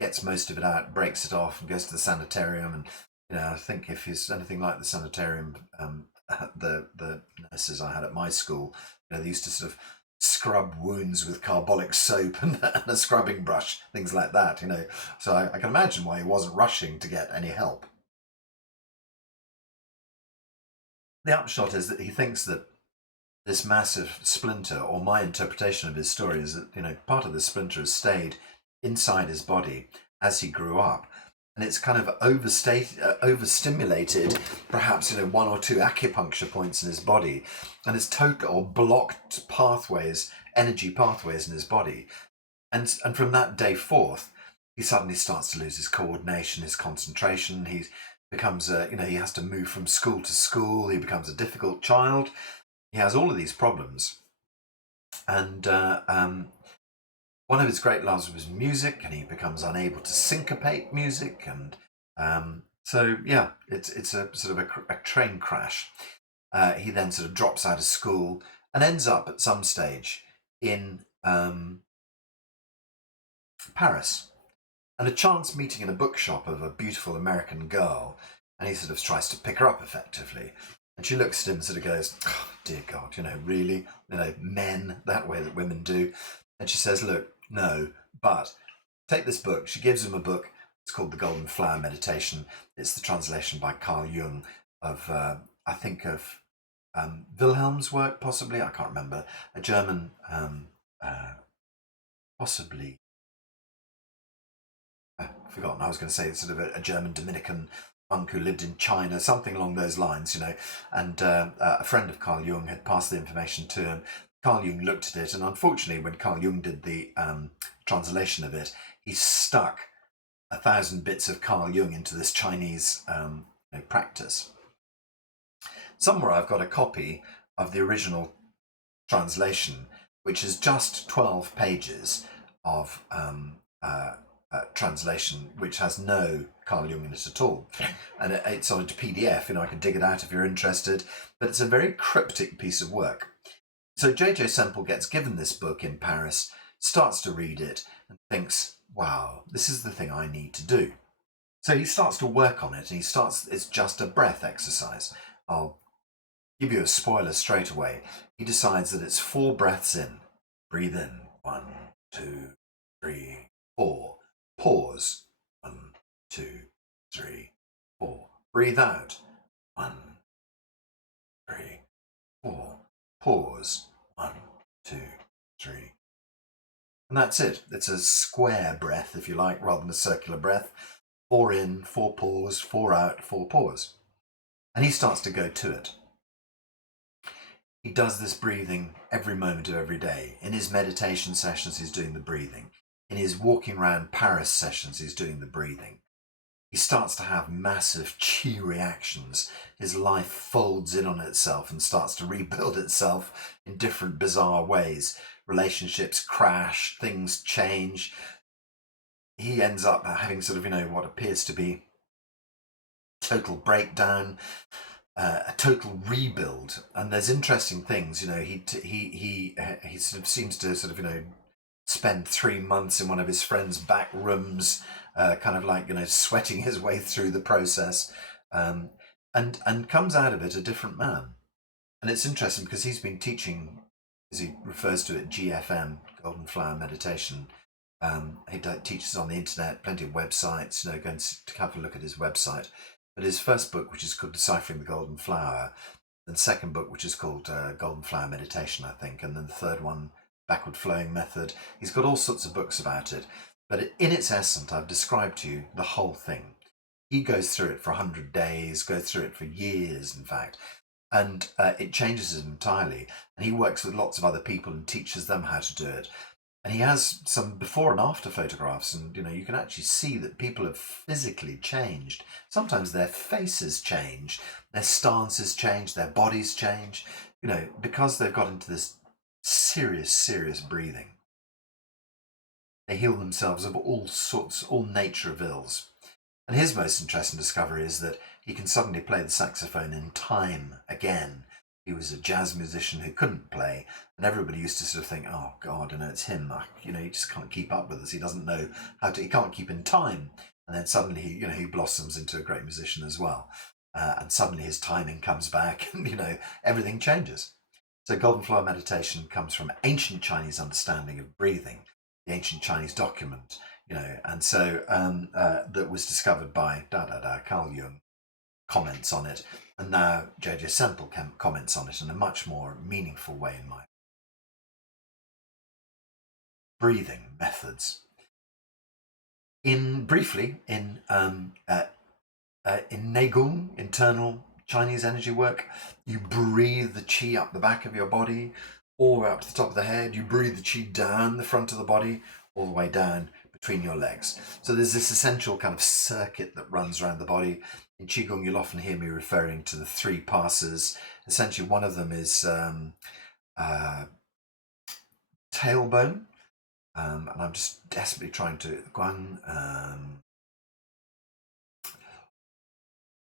gets most of it out, breaks it off, and goes to the sanitarium. And I think if he's anything like the sanitarium, the nurses I had at my school, they used to sort of scrub wounds with carbolic soap and a scrubbing brush, things like that. So I can imagine why he wasn't rushing to get any help. The upshot is that he thinks that this massive splinter, or my interpretation of his story, is that part of the splinter has stayed inside his body as he grew up, and it's kind of overstimulated, perhaps 1 or 2 acupuncture points in his body, and it's total or blocked pathways, energy pathways in his body, and from that day forth, he suddenly starts to lose his coordination, his concentration. He becomes he has to move from school to school. He becomes a difficult child. He has all of these problems, and one of his great loves was music, and he becomes unable to syncopate music, and so yeah, it's a sort of a train crash. He then sort of drops out of school and ends up at some stage in Paris, and a chance meeting in a bookshop of a beautiful American girl, and he sort of tries to pick her up effectively. And she looks at him and sort of goes, oh, dear God, really, men, that way that women do. And she says, look, no, but take this book. She gives him a book. It's called The Golden Flower Meditation. It's the translation by Carl Jung of, I think, of Wilhelm's work, possibly. I can't remember. A German, possibly. Forgotten. I was going to say sort of a German Dominican monk who lived in China, something along those lines, And a friend of Carl Jung had passed the information to him. Carl Jung looked at it, and unfortunately, when Carl Jung did the translation of it, he stuck 1,000 bits of Carl Jung into this Chinese practice. Somewhere I've got a copy of the original translation, which is just 12 pages of translation, which has no Carl Jung in it at all. And it's on a PDF, I can dig it out if you're interested, but it's a very cryptic piece of work. So J.J. Semple gets given this book in Paris, starts to read it, and thinks, wow, this is the thing I need to do. So he starts to work on it, and it's just a breath exercise. I'll give you a spoiler straight away. He decides that it's 4 breaths in. Breathe in. 1, 2, 3, 4. Pause. 1, 2, 3, 4. Breathe out. 1, 3, 4. Pause. 1, 2, 3. And that's it. It's a square breath, if you like, rather than a circular breath. 4 in, 4 pause, 4 out, 4 pause. And he starts to go to it. He does this breathing every moment of every day. In his meditation sessions, he's doing the breathing. In his walking around Paris sessions, he's doing the breathing. He starts to have massive chi reactions. His life folds in on itself and starts to rebuild itself in different bizarre ways. Relationships crash, things change. He ends up having sort of, what appears to be total breakdown, a total rebuild. And there's interesting things, he sort of seems to spend 3 months in one of his friend's back rooms, kind of like, sweating his way through the process, and comes out of it a different man. And it's interesting because he's been teaching, as he refers to it, GFM, Golden Flower Meditation. He teaches on the internet, plenty of websites, go and have a look at his website. But his first book, which is called Deciphering the Golden Flower, and second book, which is called Golden Flower Meditation, I think, and then the third one, Backward Flowing Method. He's got all sorts of books about it. But in its essence, I've described to you the whole thing. He goes through it for 100 days, goes through it for years, in fact, and it changes him entirely. And he works with lots of other people and teaches them how to do it. And he has some before and after photographs, and you can actually see that people have physically changed. Sometimes their faces change, their stances change, their bodies change, because they've got into this serious breathing. They heal themselves of all sorts, all nature of ills. And his most interesting discovery is that he can suddenly play the saxophone in time again. He was a jazz musician who couldn't play, and everybody used to sort of think, oh God, it's him. He just can't keep up with us. He doesn't know he can't keep in time. And then suddenly he blossoms into a great musician as well. And suddenly his timing comes back and, everything changes. So Golden Flower Meditation comes from ancient Chinese understanding of breathing, the ancient Chinese document, and so that was discovered by Carl Jung, comments on it, and now J.J. Semple comments on it in a much more meaningful way in my breathing methods. Briefly in Neigong, internal Chinese energy work, you breathe the qi up the back of your body, all the way up to the top of the head. You breathe the qi down the front of the body, all the way down between your legs. So there's this essential kind of circuit that runs around the body. In Qigong, you'll often hear me referring to the 3 passes. Essentially, one of them is tailbone, and I'm just desperately trying to Guang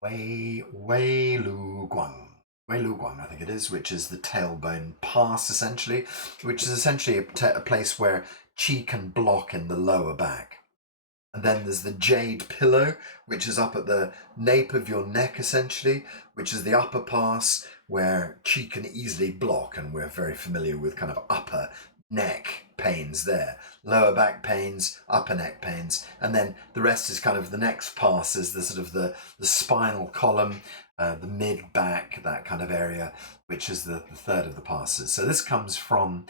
Wei Lu Guang. Weiluguang, I think it is, which is the tailbone pass, essentially, which is essentially a place where qi can block in the lower back. And then there's the jade pillow, which is up at the nape of your neck, essentially, which is the upper pass where qi can easily block. And we're very familiar with kind of upper neck pains there, lower back pains, upper neck pains. And then the rest is kind of the next pass is the sort of the spinal column, the mid back, that kind of area, which is the third of the passes. So this comes from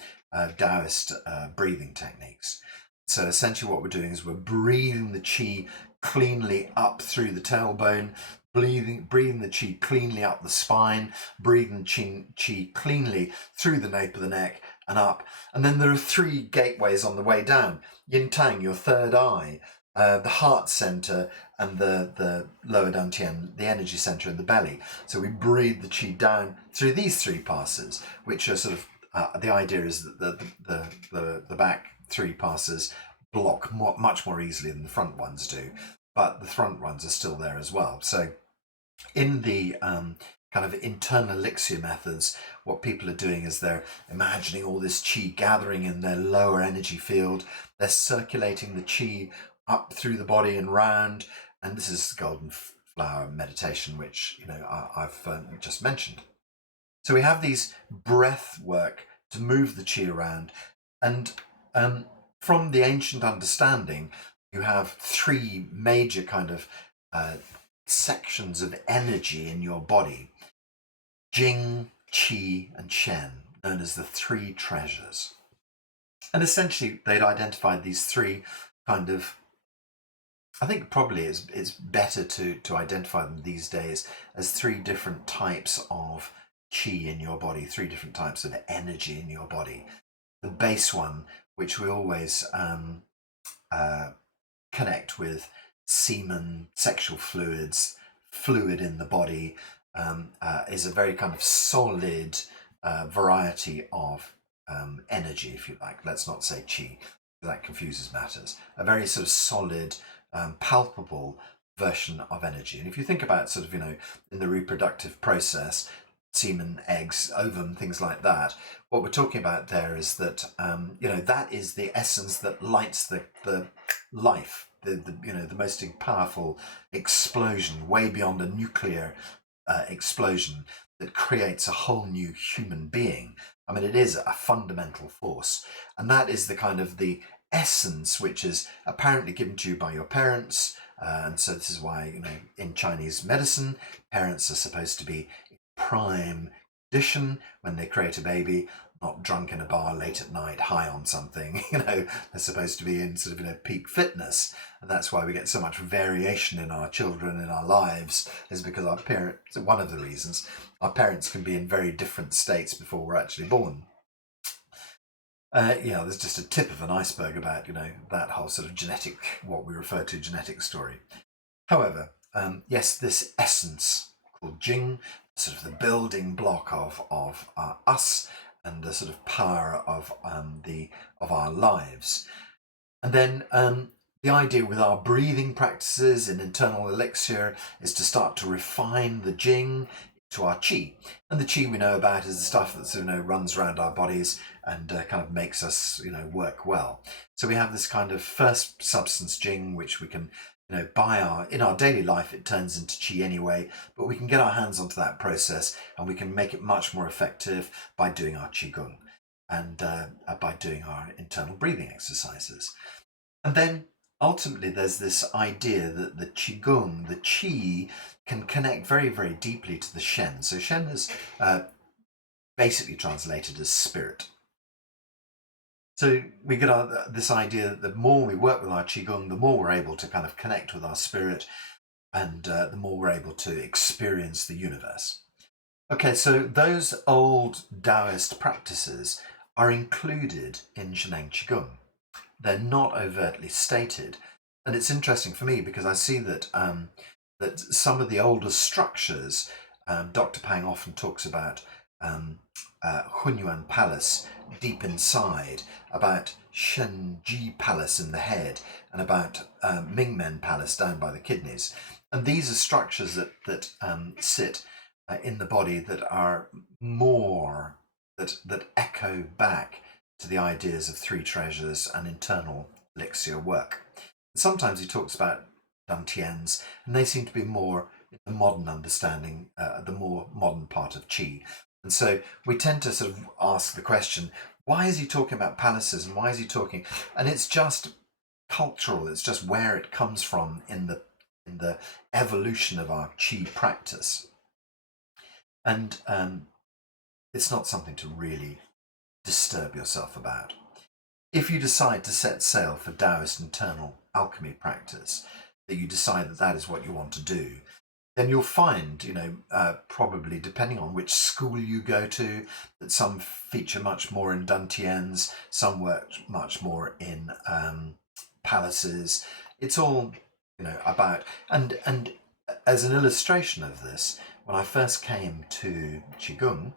Taoist breathing techniques. So essentially what we're doing is we're breathing the qi cleanly up through the tailbone, breathing the qi cleanly up the spine, breathing qi cleanly through the nape of the neck and up. And then there are 3 gateways on the way down. Yin Tang, your third eye, the heart center, and the lower dantian, the energy center in the belly. So we breathe the qi down through these 3 passes, which are sort of, the idea is that the back 3 passes block much more easily than the front ones do, but the front ones are still there as well. So in the kind of internal elixir methods, what people are doing is they're imagining all this qi gathering in their lower energy field. They're circulating the qi up through the body and round, and this is golden flower meditation, which I've just mentioned. So we have these breath work to move the qi around, and from the ancient understanding, you have 3 major kind of sections of energy in your body: Jing, Qi, and Shen, known as the 3 treasures. And essentially, they'd identified these 3 kind of, I think probably it's better to identify them these days as 3 different types of qi in your body, 3 different types of energy in your body. The base one, which we always connect with semen, sexual fluids, fluid in the body, is a very kind of solid variety of energy, if you like. Let's not say qi, that confuses matters. A very sort of solid, palpable version of energy. And if you think about sort of, in the reproductive process, semen, eggs, ovum, things like that, what we're talking about there is that, that is the essence that lights the life, the most powerful explosion, way beyond a nuclear explosion that creates a whole new human being. I mean, it is a fundamental force, and that is the kind of the essence which is apparently given to you by your parents. And so this is why, in Chinese medicine, parents are supposed to be prime condition when they create a baby, not drunk in a bar late at night, high on something. They're supposed to be in sort of peak fitness, and that's why we get so much variation in our children, in our lives, is because our parents. One of the reasons our parents can be in very different states before we're actually born. There's just a tip of an iceberg about that whole sort of genetic, what we refer to genetic story. However, yes, this essence called Jing, sort of the building block of us and the sort of power of our lives. And then the idea with our breathing practices in internal elixir is to start to refine the Jing to our qi. And the qi we know about is the stuff that runs around our bodies and kind of makes us work well. So we have this kind of first substance Jing, which we can in our daily life, it turns into qi anyway, but we can get our hands onto that process and we can make it much more effective by doing our qigong and by doing our internal breathing exercises. And then ultimately there's this idea that the qigong, the qi, can connect very, very deeply to the shen. So shen is basically translated as spirit. So we get this idea that the more we work with our qigong, the more we're able to kind of connect with our spirit, and the more we're able to experience the universe. Okay, so those old Taoist practices are included in Zhineng Qigong. They're not overtly stated, and it's interesting for me because I see that that some of the older structures, Dr. Pang often talks about Hunyuan Palace deep inside, about Shenji Palace in the head, and about Mingmen Palace down by the kidneys. And these are structures that sit in the body that are more, that echo back to the ideas of three treasures and internal elixir work. Sometimes he talks about dantians, and they seem to be more in the modern understanding, the more modern part of qi. And so we tend to sort of ask the question, why is he talking about palaces, and why is he talking? And it's just cultural. It's just where it comes from in the evolution of our qi practice. And it's not something to really disturb yourself about. If you decide to set sail for Taoist internal alchemy practice, that you decide that that is what you want to do, then you'll find, probably depending on which school you go to, that some feature much more in dantians, some work much more in palaces. It's all, about, and as an illustration of this, when I first came to Qigong,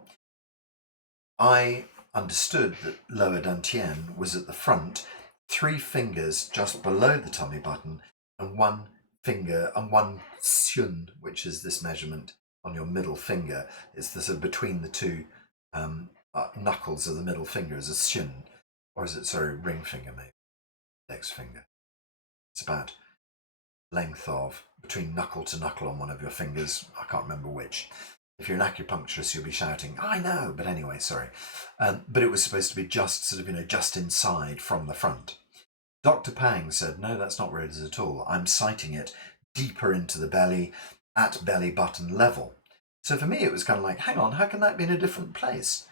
I understood that lower dantian was at the front, 3 fingers just below the tummy button, and 1 finger and 1 xun, which is this measurement on your middle finger. It's the sort of between the 2 knuckles of the middle finger is a xun, or is it, sorry, ring finger maybe, index finger. It's about length of between knuckle to knuckle on one of your fingers. I can't remember which. If you're an acupuncturist, you'll be shouting, I know, but anyway, sorry. But it was supposed to be just sort of, just inside from the front. Dr. Pang said, no, that's not where it is at all. I'm sighting it deeper into the belly, at belly button level. So for me, it was kind of like, hang on, how can that be in a different place?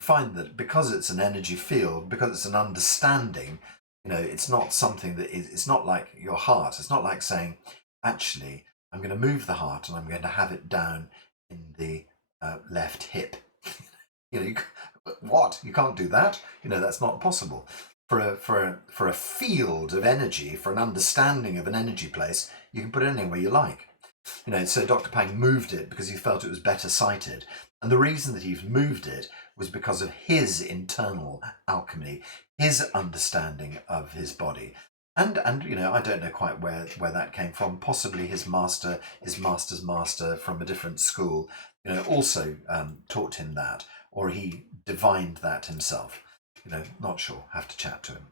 Find that because it's an energy field, because it's an understanding, it's not something that it's not like your heart. It's not like saying, actually, I'm going to move the heart and I'm going to have it down in the left hip. What? You can't do that. That's not possible. For a field of energy, for an understanding of an energy place, you can put it anywhere you like. So Dr. Pang moved it because he felt it was better sighted. And the reason that he's moved it was because of his internal alchemy, his understanding of his body. And I don't know quite where that came from. Possibly his master's master from a different school, also taught him that, or he divined that himself. Not sure. Have to chat to him.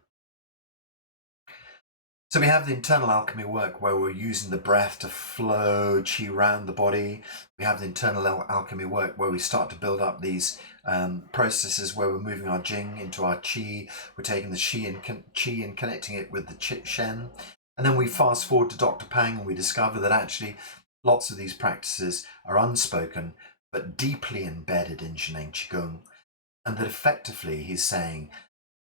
So we have the internal alchemy work where we're using the breath to flow qi around the body. We have the internal alchemy work where we start to build up these processes where we're moving our jing into our qi. We're taking the qi and connecting it with the shen. And then we fast forward to Dr. Pang and we discover that actually lots of these practices are unspoken but deeply embedded in Zhineng Qigong. And that effectively he's saying,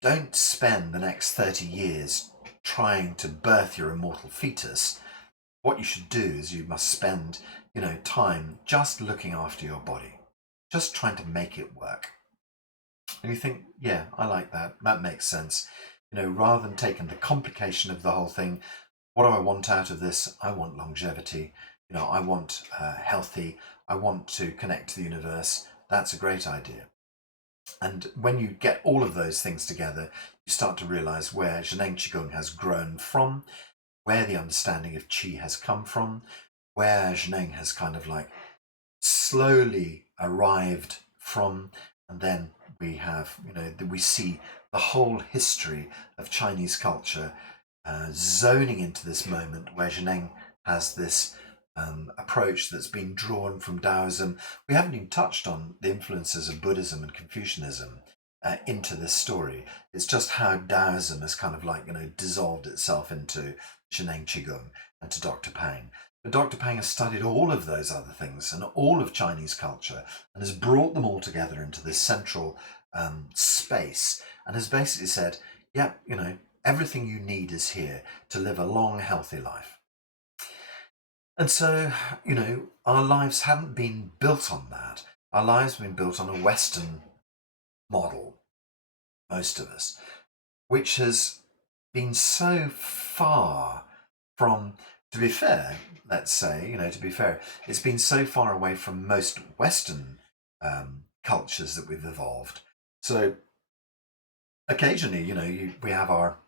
don't spend the next 30 years trying to birth your immortal fetus. What you should do is you must spend, time just looking after your body, just trying to make it work. And you think, yeah, I like that. That makes sense. Rather than taking the complication of the whole thing, what do I want out of this? I want longevity. I want healthy. I want to connect to the universe. That's a great idea. And when you get all of those things together, you start to realize where Zhineng Qigong has grown from, where the understanding of qi has come from, where Zhineng has kind of like slowly arrived from, and then we have, we see the whole history of Chinese culture zoning into this moment where Zhineng has this approach that's been drawn from Daoism. We haven't even touched on the influences of Buddhism and Confucianism into this story. It's just how Daoism has kind of like, dissolved itself into Zhineng Qigong and to Dr. Pang. But Dr. Pang has studied all of those other things and all of Chinese culture and has brought them all together into this central space and has basically said, yeah, everything you need is here to live a long, healthy life. And so, our lives haven't been built on that. Our lives have been built on a Western model, most of us, which has been so far from, to be fair, let's say, to be fair, it's been so far away from most Western cultures that we've evolved. So occasionally, we have our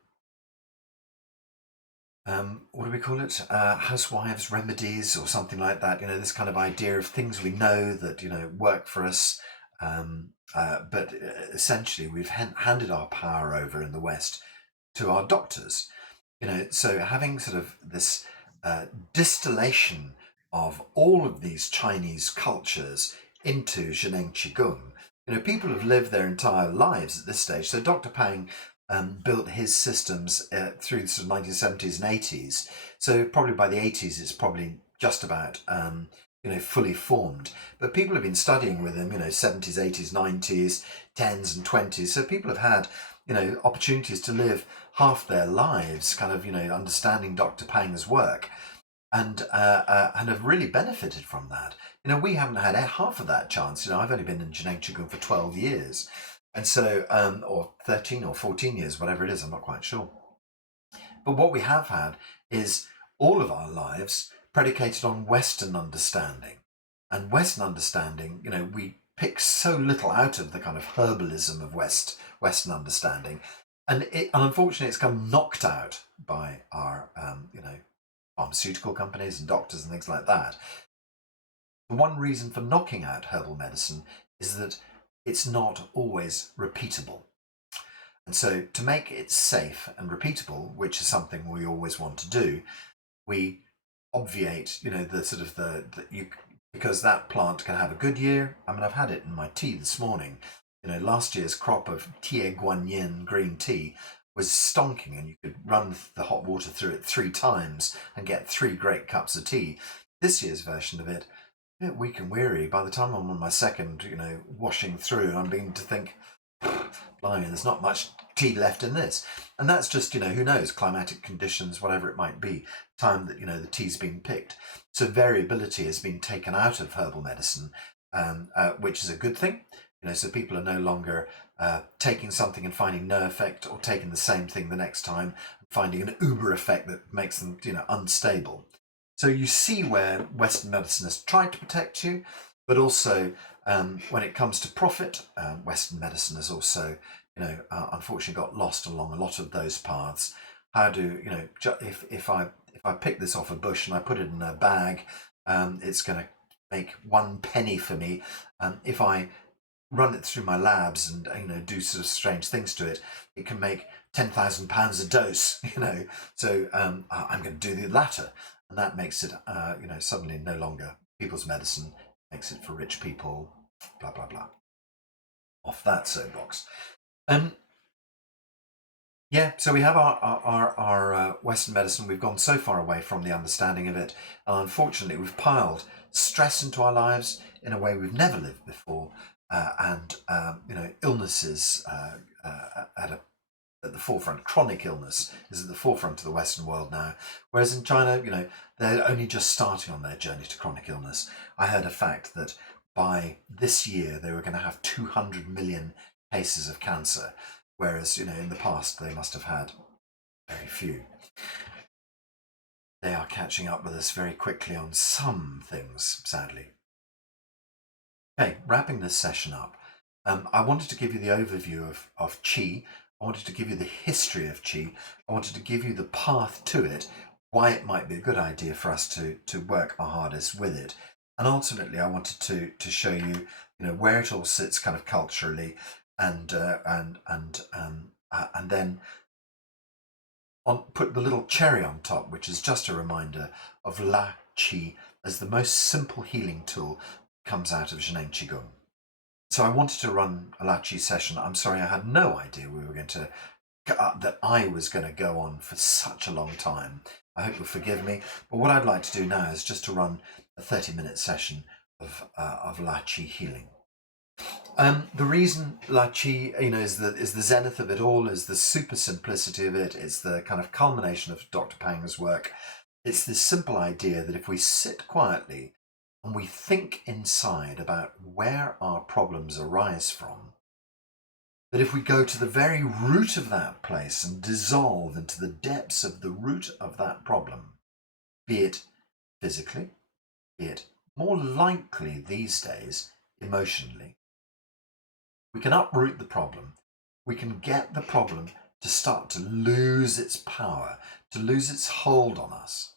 what do we call it? Housewives remedies or something like that. This kind of idea of things we know that work for us. But essentially, we've handed our power over in the West to our doctors. So having sort of this distillation of all of these Chinese cultures into Zhineng Qigong. People have lived their entire lives at this stage. So Dr. Pang built his systems through the sort of 1970s and 80s. So probably by the 80s, it's probably just about fully formed. But people have been studying with him, 70s, 80s, 90s, 10s and 20s. So people have had opportunities to live half their lives kind of understanding Dr. Pang's work and have really benefited from that. We haven't had half of that chance. I've only been in Zhineng Qigong for 12 years. And so, or 13 or 14 years, whatever it is, I'm not quite sure. But what we have had is all of our lives predicated on Western understanding. And Western understanding, we pick so little out of the kind of herbalism of Western understanding. And unfortunately, it's kind of knocked out by our, pharmaceutical companies and doctors and things like that. The one reason for knocking out herbal medicine is that it's not always repeatable. And so to make it safe and repeatable, which is something we always want to do, we obviate, the sort of because that plant can have a good year. I mean, I've had it in my tea this morning. Last year's crop of Tie Guanyin green tea was stonking, and you could run the hot water through it 3 times and get 3 great cups of tea. This year's version of it, a bit weak and weary. By the time I'm on my second, washing through, I'm beginning to think, blimey, there's not much tea left in this. And that's just, who knows, climatic conditions, whatever it might be, time that, the tea's been picked. So variability has been taken out of herbal medicine, which is a good thing. So people are no longer taking something and finding no effect, or taking the same thing the next time and finding an uber effect that makes them, unstable. So you see where Western medicine has tried to protect you, but also when it comes to profit, Western medicine has also, unfortunately got lost along a lot of those paths. How do, if I pick this off a bush and I put it in a bag, it's going to make 1 penny for me. If I run it through my labs and do sort of strange things to it, it can make £10,000 a dose. So I'm going to do the latter, and that makes it suddenly no longer people's medicine, makes it for rich people. Blah blah blah. Off that soapbox. Yeah, so we have our Western medicine. We've gone so far away from the understanding of it, and unfortunately, we've piled stress into our lives in a way we've never lived before, and illnesses at the forefront. Chronic illness is at the forefront of the Western world now, whereas in China, they're only just starting on their journey to chronic illness. I heard a fact that by this year they were going to have 200 million cases of cancer, whereas in the past they must have had very few. They are catching up with us very quickly on some things, sadly. Okay, wrapping this session up, I wanted to give you the overview of Qi. I wanted to give you the history of Qi. I wanted to give you the path to it, why it might be a good idea for us to work our hardest with it. And ultimately, I wanted to show you, where it all sits kind of culturally, and then put the little cherry on top, which is just a reminder of La Qi as the most simple healing tool that comes out of Zhineng Qigong. So I wanted to run a La Qi session. I'm sorry, I had no idea we were going to that I was going to go on for such a long time. I hope you'll forgive me. But what I'd like to do now is just to run a 30-minute session of La Qi healing. The reason La Qi, is the zenith of it all, is the super simplicity of it. It's the kind of culmination of Dr. Pang's work. It's this simple idea that if we sit quietly and we think inside about where our problems arise from, that if we go to the very root of that place and dissolve into the depths of the root of that problem, be it physically, be it more likely these days emotionally, we can uproot the problem. We can get the problem to start to lose its power, to lose its hold on us.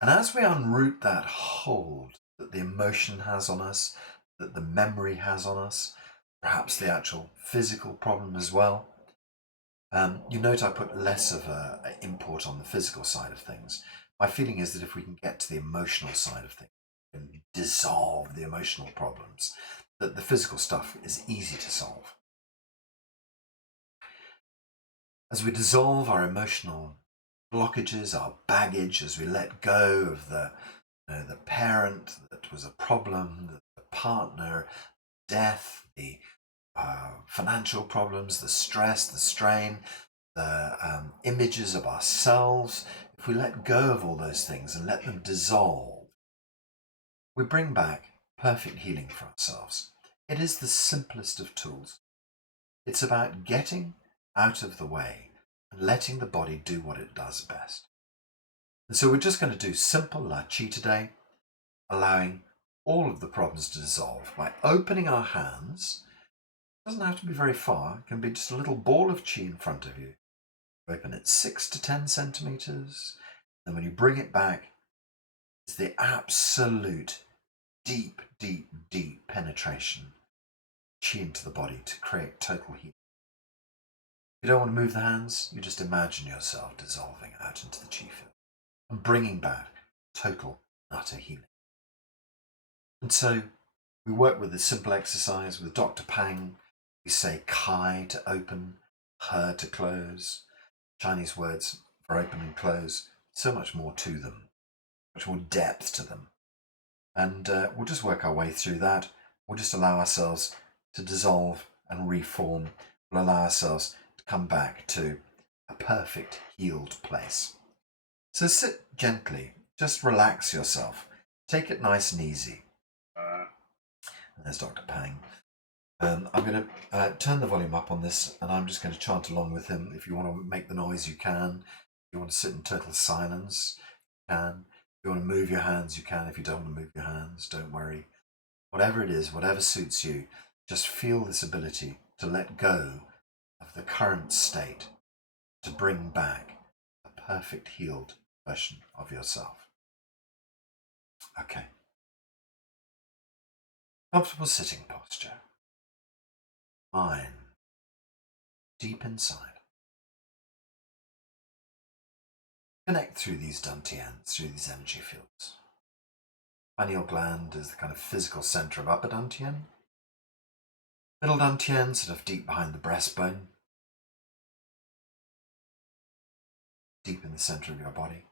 And as we unroot that hold that the emotion has on us, that the memory has on us, perhaps the actual physical problem as well, you note I put less of an import on the physical side of things. My feeling is that if we can get to the emotional side of things and dissolve the emotional problems, that the physical stuff is easy to solve. As we dissolve our emotional blockages, our baggage, as we let go of the parent that was a problem, the partner, death, the financial problems, the stress, the strain, the images of ourselves, if we let go of all those things and let them dissolve, we bring back perfect healing for ourselves. It is the simplest of tools. It's about getting out of the way and letting the body do what it does best. And so we're just going to do simple La Chi today, allowing all of the problems to dissolve by opening our hands. It doesn't have to be very far. It can be just a little ball of Chi in front of you. Open it 6 to 10 centimeters. And when you bring it back, it's the absolute deep, deep, deep penetration Chi into the body to create total healing. If you don't want to move the hands, you just imagine yourself dissolving out into the Chi field and bringing back total, utter healing. And so we work with this simple exercise with Dr. Pang. We say Kai to open, He to close. Chinese words for open and close, so much more to them, much more depth to them. And we'll just work our way through that. We'll just allow ourselves to dissolve and reform. We'll allow ourselves to come back to a perfect healed place. So sit gently, just relax yourself. Take it nice and easy. There's Dr. Pang. I'm going to turn the volume up on this, and I'm just going to chant along with him. If you want to make the noise, you can. If you want to sit in total silence, you can. If you want to move your hands, you can. If you don't want to move your hands, don't worry. Whatever it is, whatever suits you, just feel this ability to let go of the current state, to bring back a perfect healed version of yourself. Okay. Comfortable sitting posture. Mine. Deep inside. Connect through these dantians, through these energy fields. Pineal gland is the kind of physical center of upper dantian. Middle dantian, sort of deep behind the breastbone. Deep in the center of your body.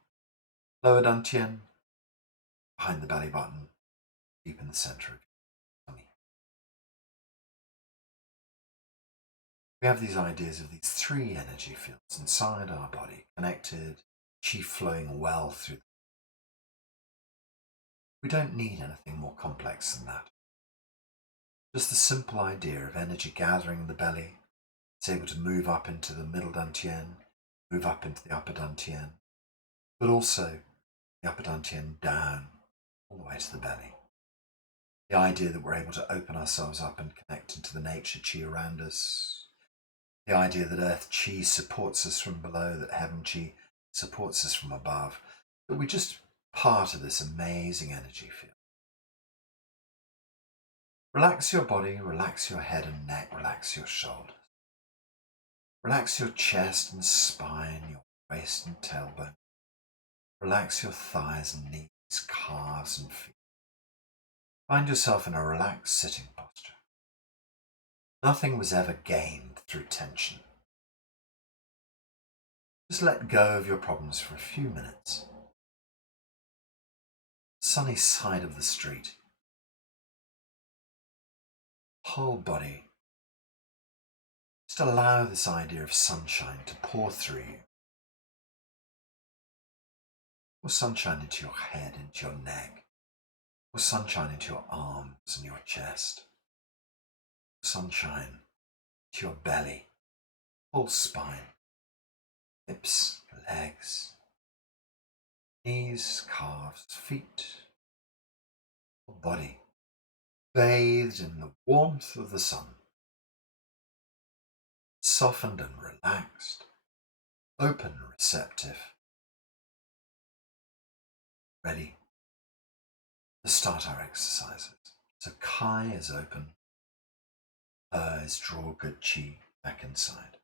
Lower dantian, behind the belly button, deep in the center of your tummy. We have these ideas of these three energy fields inside our body, connected, chi flowing well through them. We don't need anything more complex than that. Just the simple idea of energy gathering in the belly. It's able to move up into the middle dantian, move up into the upper dantian, but also the upper dantian down all the way to the belly. The idea that we're able to open ourselves up and connect into the nature chi around us. The idea that earth chi supports us from below, that heaven chi supports us from above, that we're just part of this amazing energy field. Relax your body, relax your head and neck, relax your shoulders. Relax your chest and spine, your waist and tailbone. Relax your thighs and knees, calves and feet. Find yourself in a relaxed sitting posture. Nothing was ever gained through tension. Just let go of your problems for a few minutes. Sunny side of the street. Whole body. Just allow this idea of sunshine to pour through you. Pour sunshine into your head, into your neck. Pour sunshine into your arms and your chest. Pour sunshine into your belly, whole spine, hips, legs, knees, calves, feet, whole body, bathed in the warmth of the sun. softened and relaxed, open and receptive, ready to start our exercises. So Kai is open, is draw good chi back inside.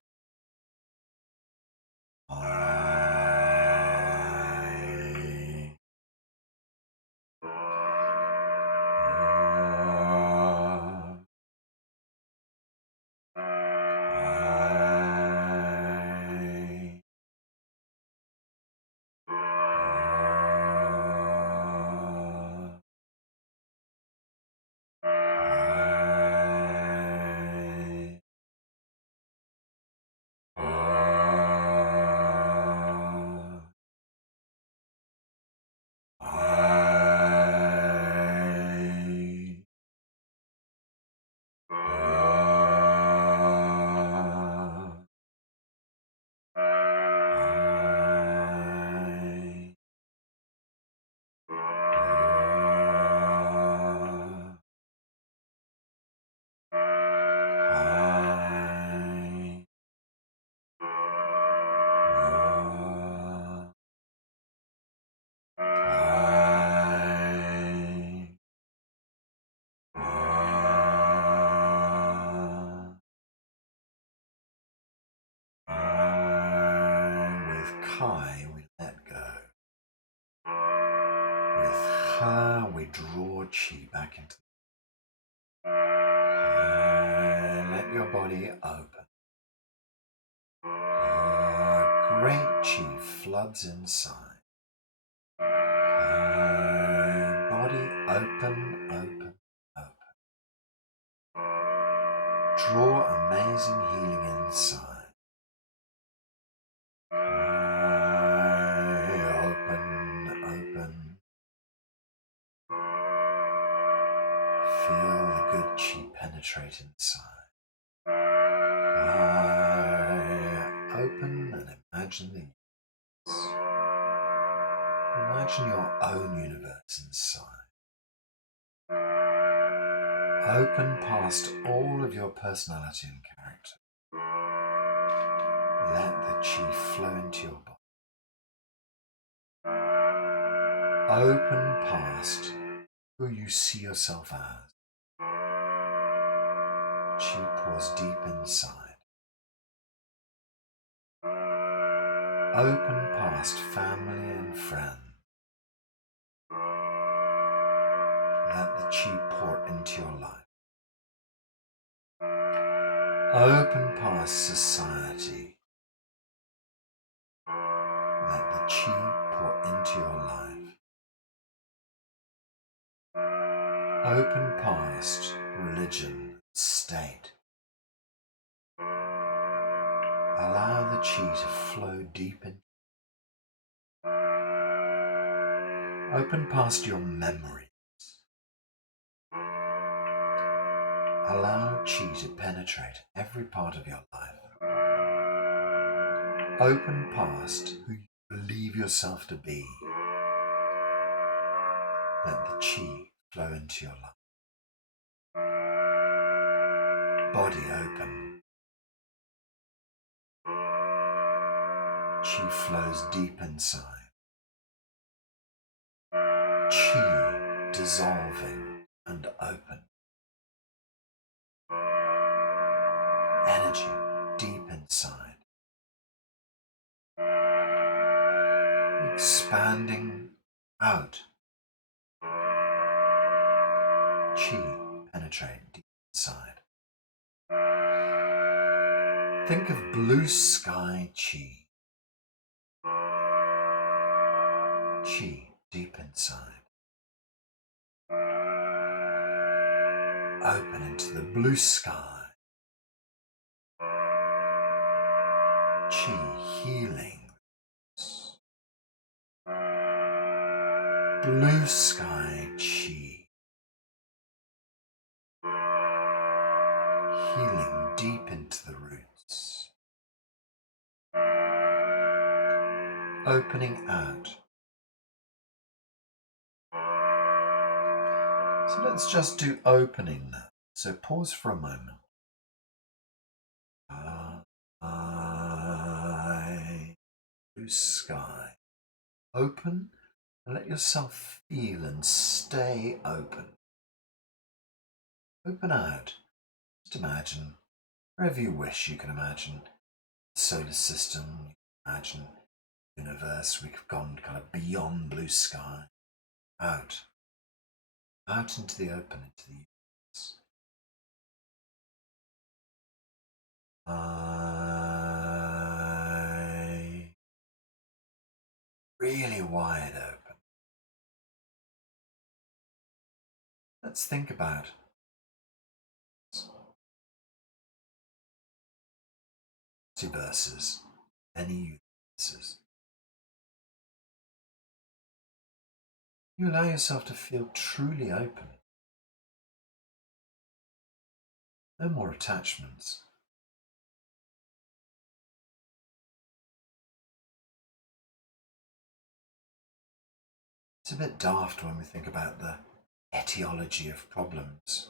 Kai, we let go. With her, we draw chi back into the let your body open. Great chi floods inside. Body open, open, open. Draw amazing healing inside. Feel the good chi penetrate inside. Open and imagine the universe. Imagine your own universe inside. Open past all of your personality and character. Let the chi flow into your body. Open past who you see yourself as. Chi pours deep inside. Open past family and friends. Let the chi pour into your life. Open past society. Let the chi pour into your life. Open past religion, state. Allow the chi to flow deep in. Open past your memories. Allow chi to penetrate every part of your life. Open past who you believe yourself to be. Let the chi flow into your life. Body open. Chi flows deep inside. Chi dissolving and open. Energy deep inside. Expanding out. Chi penetrate deep inside. Think of blue sky chi. Chi deep inside. Open into the blue sky. Chi healing. Blue sky chi. Healing deep into the roots. Opening out. So let's just do opening now. So pause for a moment. Blue sky. Open and let yourself feel and stay open. Open out. Just imagine, wherever you wish, you can imagine the solar system, you can imagine the universe. We've gone kind of beyond blue sky, out into the open, into the universe. Really wide open. Let's think about multiverses, any universes. You allow yourself to feel truly open. No more attachments. It's a bit daft when we think about the etiology of problems.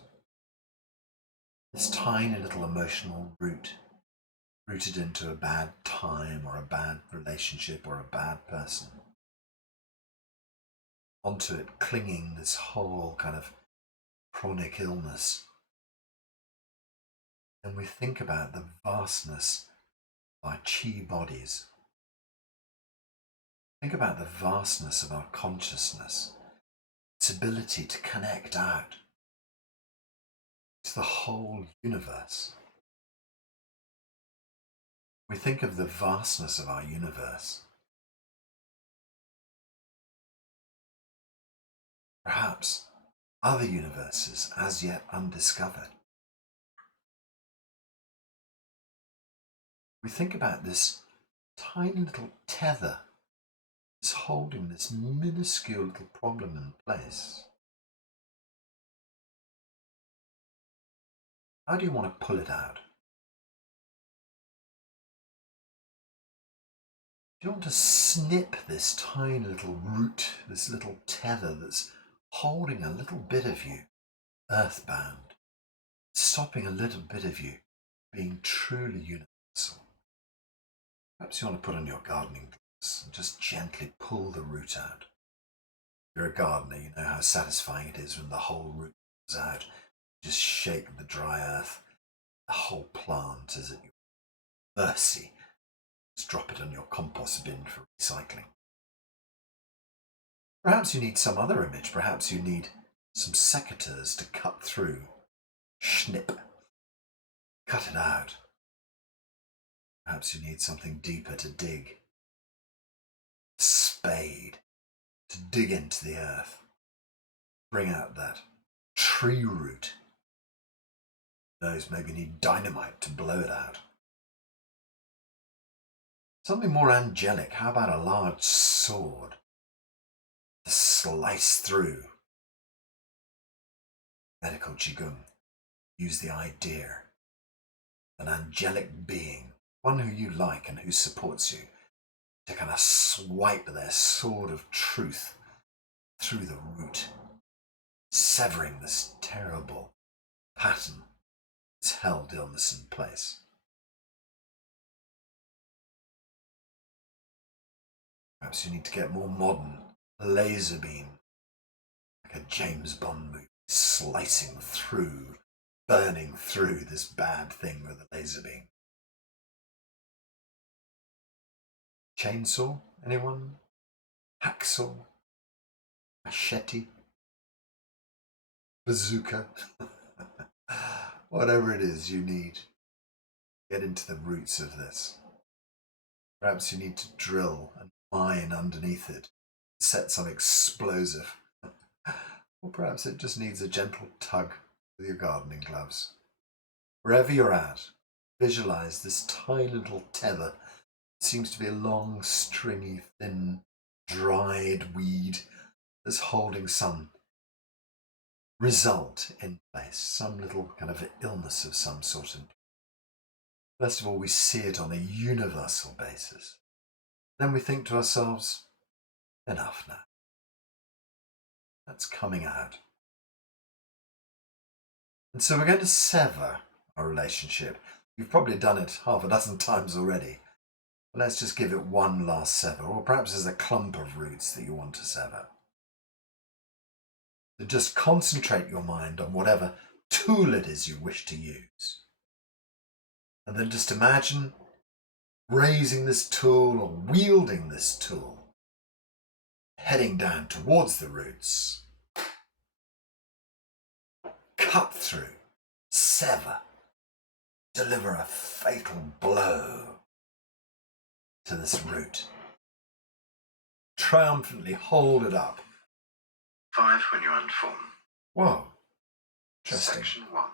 This tiny little emotional root, rooted into a bad time or a bad relationship or a bad person. Onto it clinging this whole kind of chronic illness. And we think about the vastness of our chi bodies. Think about the vastness of our consciousness, its ability to connect out to the whole universe. We think of the vastness of our universe. Perhaps other universes as yet undiscovered. We think about this tiny little tether that's holding this minuscule little problem in place. How do you want to pull it out? Do you want to snip this tiny little root, this little tether that's holding a little bit of you earthbound, stopping a little bit of you being truly universal? Perhaps you want to put on your gardening gloves and just gently pull the root out. If you're a gardener, you know how satisfying it is when the whole root comes out. Just shake the dry earth. The whole plant is at your mercy. Just drop it on your compost bin for recycling. Perhaps you need some other image. Perhaps you need some secateurs to cut through, snip, cut it out. Perhaps you need something deeper to dig. A spade to dig into the earth. Bring out that tree root. Who knows, maybe you need dynamite to blow it out. Something more angelic. How about a large sword to slice through? Medical Qigong. Use the idea. An angelic being, one who you like and who supports you, to kind of swipe their sword of truth through the root, severing this terrible pattern that's held illness in place. Perhaps you need to get more modern. A laser beam, like a James Bond movie, slicing through, burning through this bad thing with a laser beam. Chainsaw? Anyone? Hacksaw? Machete? Bazooka? Whatever it is you need, get into the roots of this. Perhaps you need to drill and mine underneath it, set some explosive. Or perhaps it just needs a gentle tug with your gardening gloves. Wherever you're at, visualize this tiny little tether. It seems to be a long, stringy, thin, dried weed that's holding some result in place, some little kind of illness of some sort. First of all, we see it on a universal basis. Then we think to ourselves, enough now. That's coming out. And so we're going to sever our relationship. You've probably done it half a dozen times already. But let's just give it one last sever, or perhaps there's a clump of roots that you want to sever. So just concentrate your mind on whatever tool it is you wish to use. And then just imagine raising this tool or wielding this tool, heading down towards the roots. Cut through, sever, deliver a fatal blow to this root. Triumphantly hold it up. 5 when you unform. Whoa. Interesting. Section 1.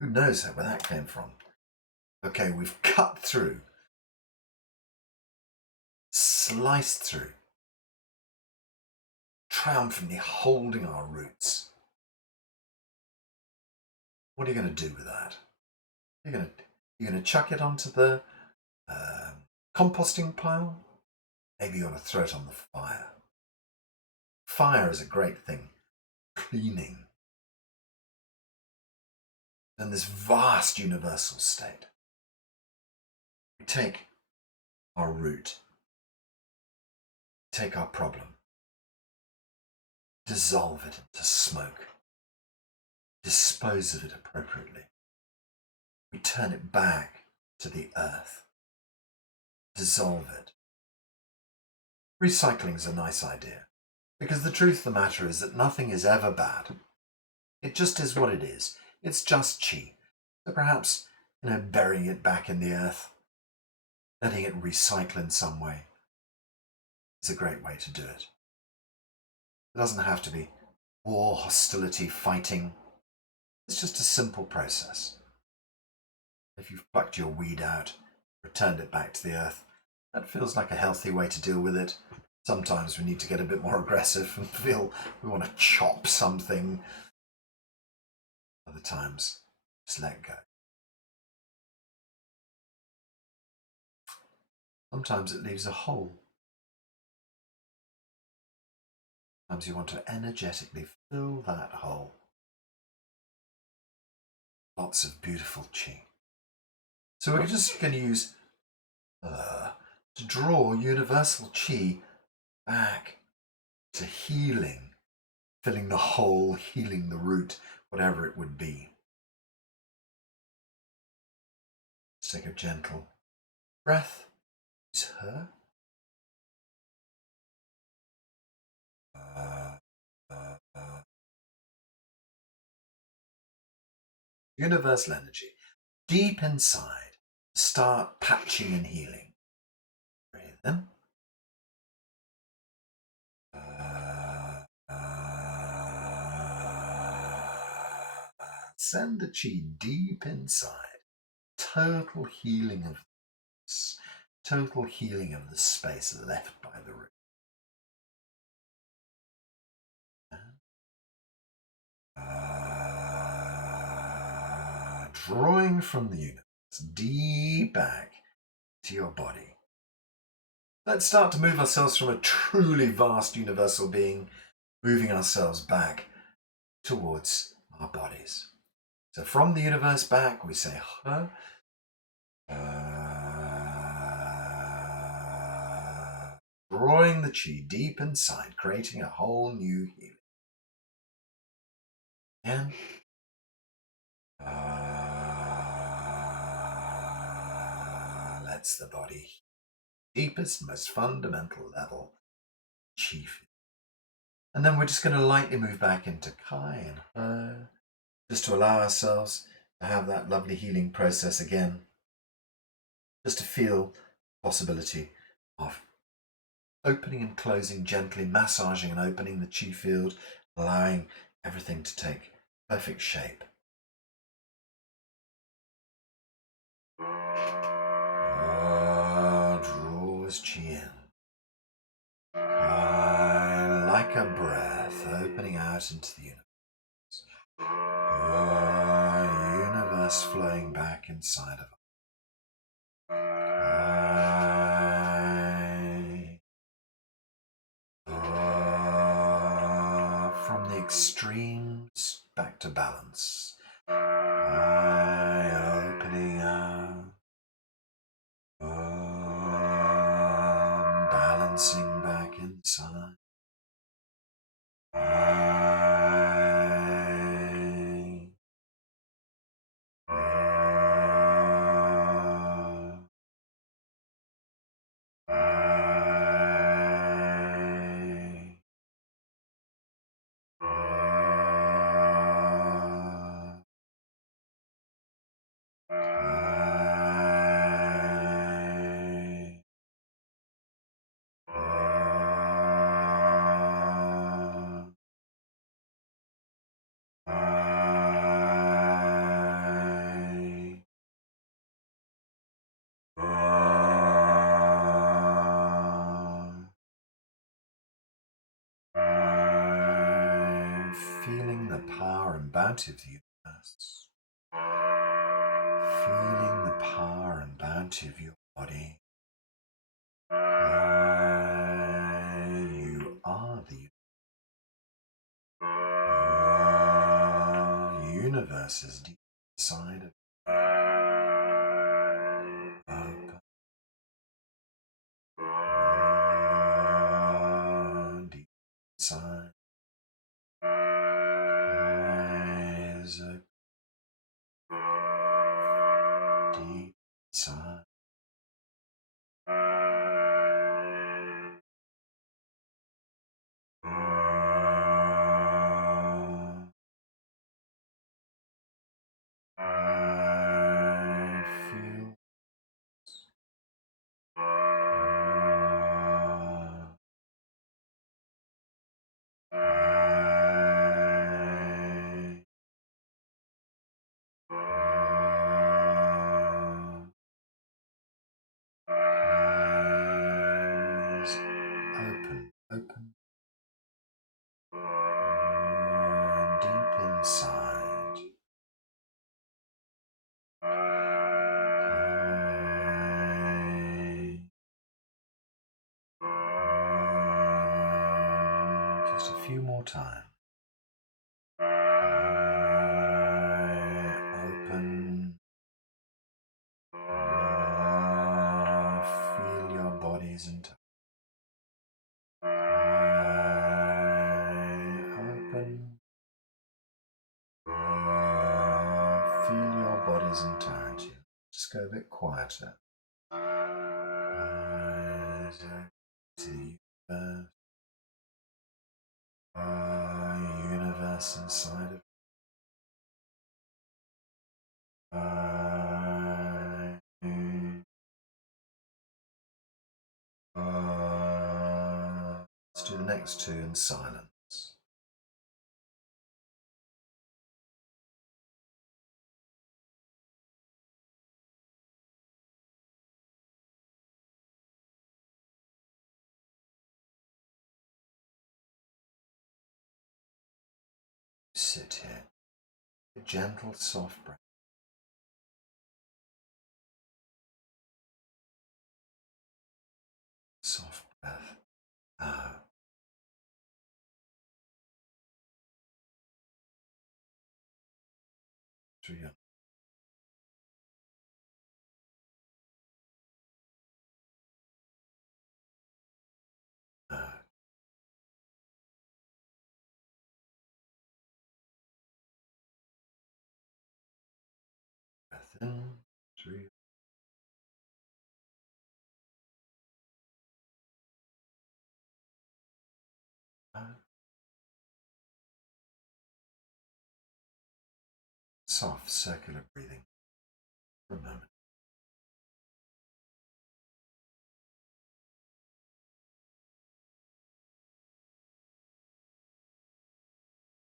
Who knows where that came from? Okay, we've cut through, sliced through, triumphantly holding our roots. What are you going to do with that? You're going to chuck it onto the composting pile? Maybe you want to throw it on the fire. Fire is a great thing. Cleaning. In this vast universal state, we take our root, take our problem, dissolve it into smoke, dispose of it appropriately. We turn it back to the earth, dissolve it. Recycling is a nice idea, because the truth of the matter is that nothing is ever bad. It just is what it is. It's just chi. So perhaps, burying it back in the earth, letting it recycle in some way, is a great way to do it. It doesn't have to be war, hostility, fighting. It's just a simple process. If you've plucked your weed out, returned it back to the earth, that feels like a healthy way to deal with it. Sometimes we need to get a bit more aggressive and feel we want to chop something. Other times, just let go. Sometimes it leaves a hole. Sometimes you want to energetically fill that hole. Lots of beautiful chi. So we're just going to use to draw universal chi back to healing, filling the hole, healing the root, whatever it would be. Let's take a gentle breath. Use her. Universal energy, deep inside, start patching and healing. Breathe in. Send the chi deep inside. Total healing of this. Total healing of the space left by the root. Drawing from the universe deep back to your body. Let's start to move ourselves from a truly vast universal being, moving ourselves back towards our bodies. So from the universe back, we say, drawing the chi deep inside, creating a whole new healing. And lets the body deepest, most fundamental level, chi. And then we're just going to lightly move back into Kai and Her, just to allow ourselves to have that lovely healing process again, just to feel the possibility of opening and closing gently, massaging and opening the chi field, allowing everything to take perfect shape. Draws chi in. Like a breath, opening out into the universe. Universe flowing back inside of us. From the extremes back to balance. Opening out. balancing back inside. Feeling the power and bounty of the universe. Feeling the power and bounty of your body. You are the universe is deep inside of you. Open. Deep inside. Eyes open. Deep inside. Feel. Open, deep inside. Just a few more times. Open. Feel your bodies in touch. Open. Feel your body's entirety. Just go a bit quieter. Eyes open to the universe inside of let's do the next two in silence. Sit here, a gentle, soft breath. Soft breath out. Through your out. Breath in through your out. Soft circular breathing for a moment.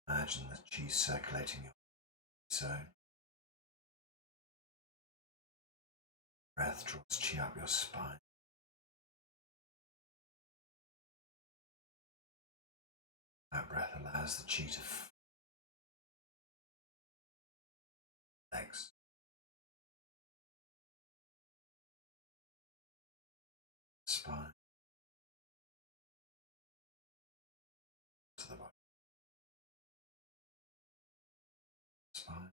Imagine the chi circulating your zone. Breath draws chi up your spine. That breath allows the chi to legs, spine, to the body, spine,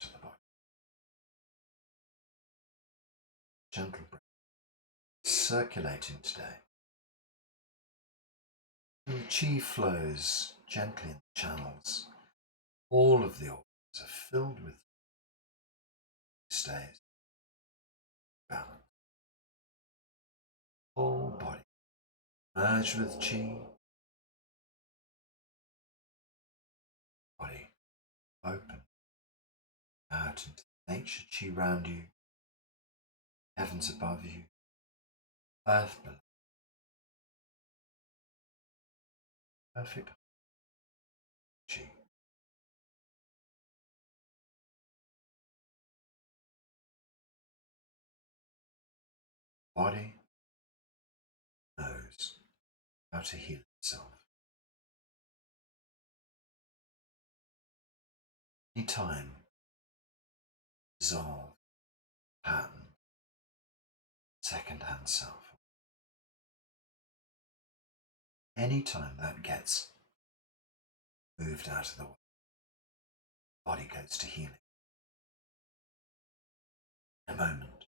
to the body. gentle breath circulating today. And the chi flows gently in the channels. All of the organs are filled with stays balance. Whole body merge with chi. Body open out into nature chi around you, heavens above you, earth below. Perfect chi. Body knows how to heal itself. Anytime dissolve pattern, second-hand self. Anytime that gets moved out of the way, body goes to healing. In a moment,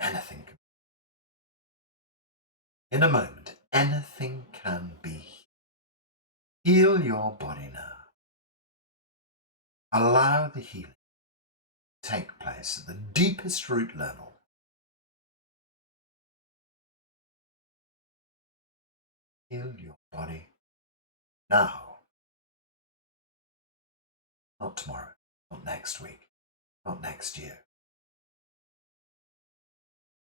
anything can. In a moment, anything can be. Heal your body now. Allow the healing to take place at the deepest root level. Heal your body now. Not tomorrow, not next week, not next year.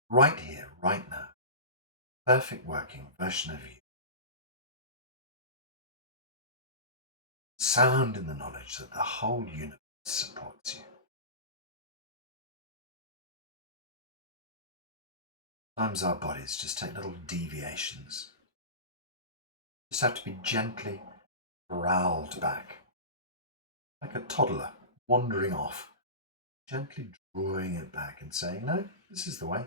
Right here, right now. Perfect working version of you. Sound in the knowledge that the whole universe supports you. Sometimes our bodies just take little deviations. Just have to be gently corralled back, like a toddler wandering off, gently drawing it back and saying, no, this is the way.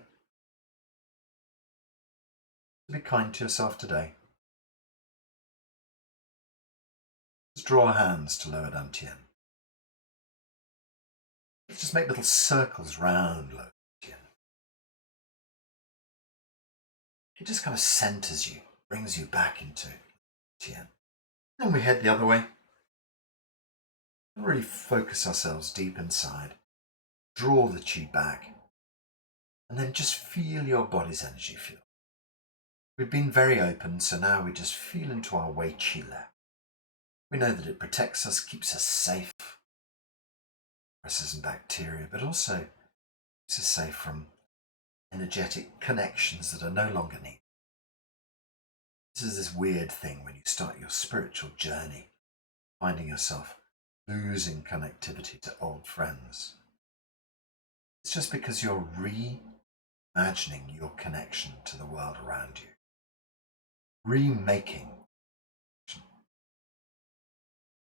Be kind to yourself today. Just draw our hands to lower dantian. Let's just make little circles round lower dantian. It just kind of centers you, brings you back into dantian. Then we head the other way. And really focus ourselves deep inside. Draw the chi back. And then just feel your body's energy field. We've been very open, so now we just feel into our Wei Qi Le. We know that it protects us, keeps us safe, viruses and bacteria, but also keeps us safe from energetic connections that are no longer needed. This is this weird thing when you start your spiritual journey, finding yourself losing connectivity to old friends. It's just because you're reimagining your connection to the world around you, remaking.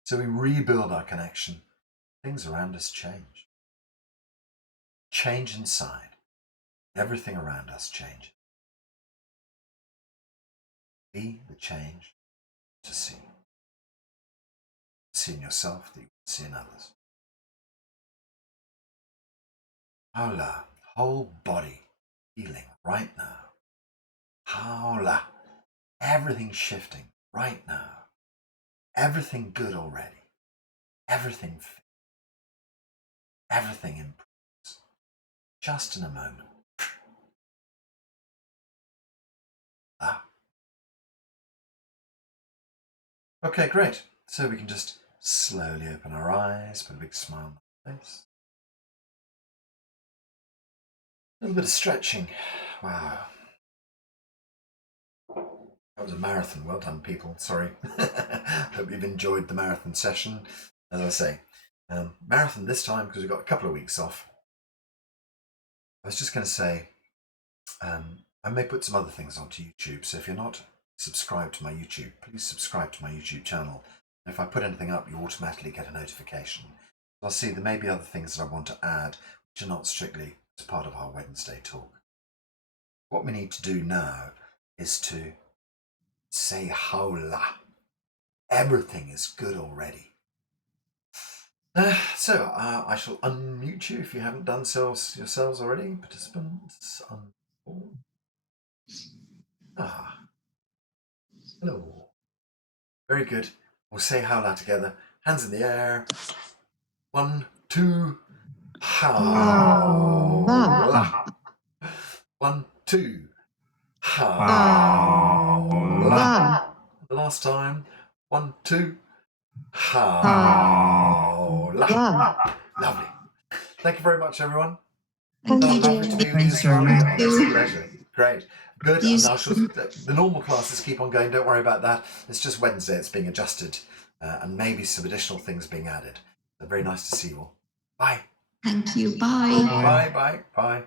So we rebuild our connection. Things around us change. Change inside. Everything around us changes. Be the change to see. See in yourself that you see in others. Haola, whole body healing right now. Haola, everything shifting right now. Everything good already. Everything fit. Everything improves. Just in a moment. Ah. Okay, great. So we can just slowly open our eyes, put a big smile on our face. A little bit of stretching. Wow. That was a marathon. Well done, people. Sorry. Hope you've enjoyed the marathon session. As I say, marathon this time because we've got a couple of weeks off. I was just going to say, I may put some other things onto YouTube. So if you're not subscribed to my YouTube, please subscribe to my YouTube channel. And if I put anything up, you automatically get a notification. I'll see there may be other things that I want to add, which are not strictly as part of our Wednesday talk. What we need to do now is to say haola. Everything is good already. So I shall unmute you if you haven't done so yourselves already. Participants. Hello. Very good. We'll say howla together. Hands in the air. 1, 2, howla. 1, 2, howla. The last time. 1, 2, howla. Lovely. Thank you very much, everyone. Thank you. Lovely to be with you this morning. It's a pleasure. Great. Good. And the normal classes keep on going. Don't worry about that. It's just Wednesday. It's being adjusted and maybe some additional things being added. So very nice to see you all. Bye. Thank you. Bye. Bye. Bye. Bye.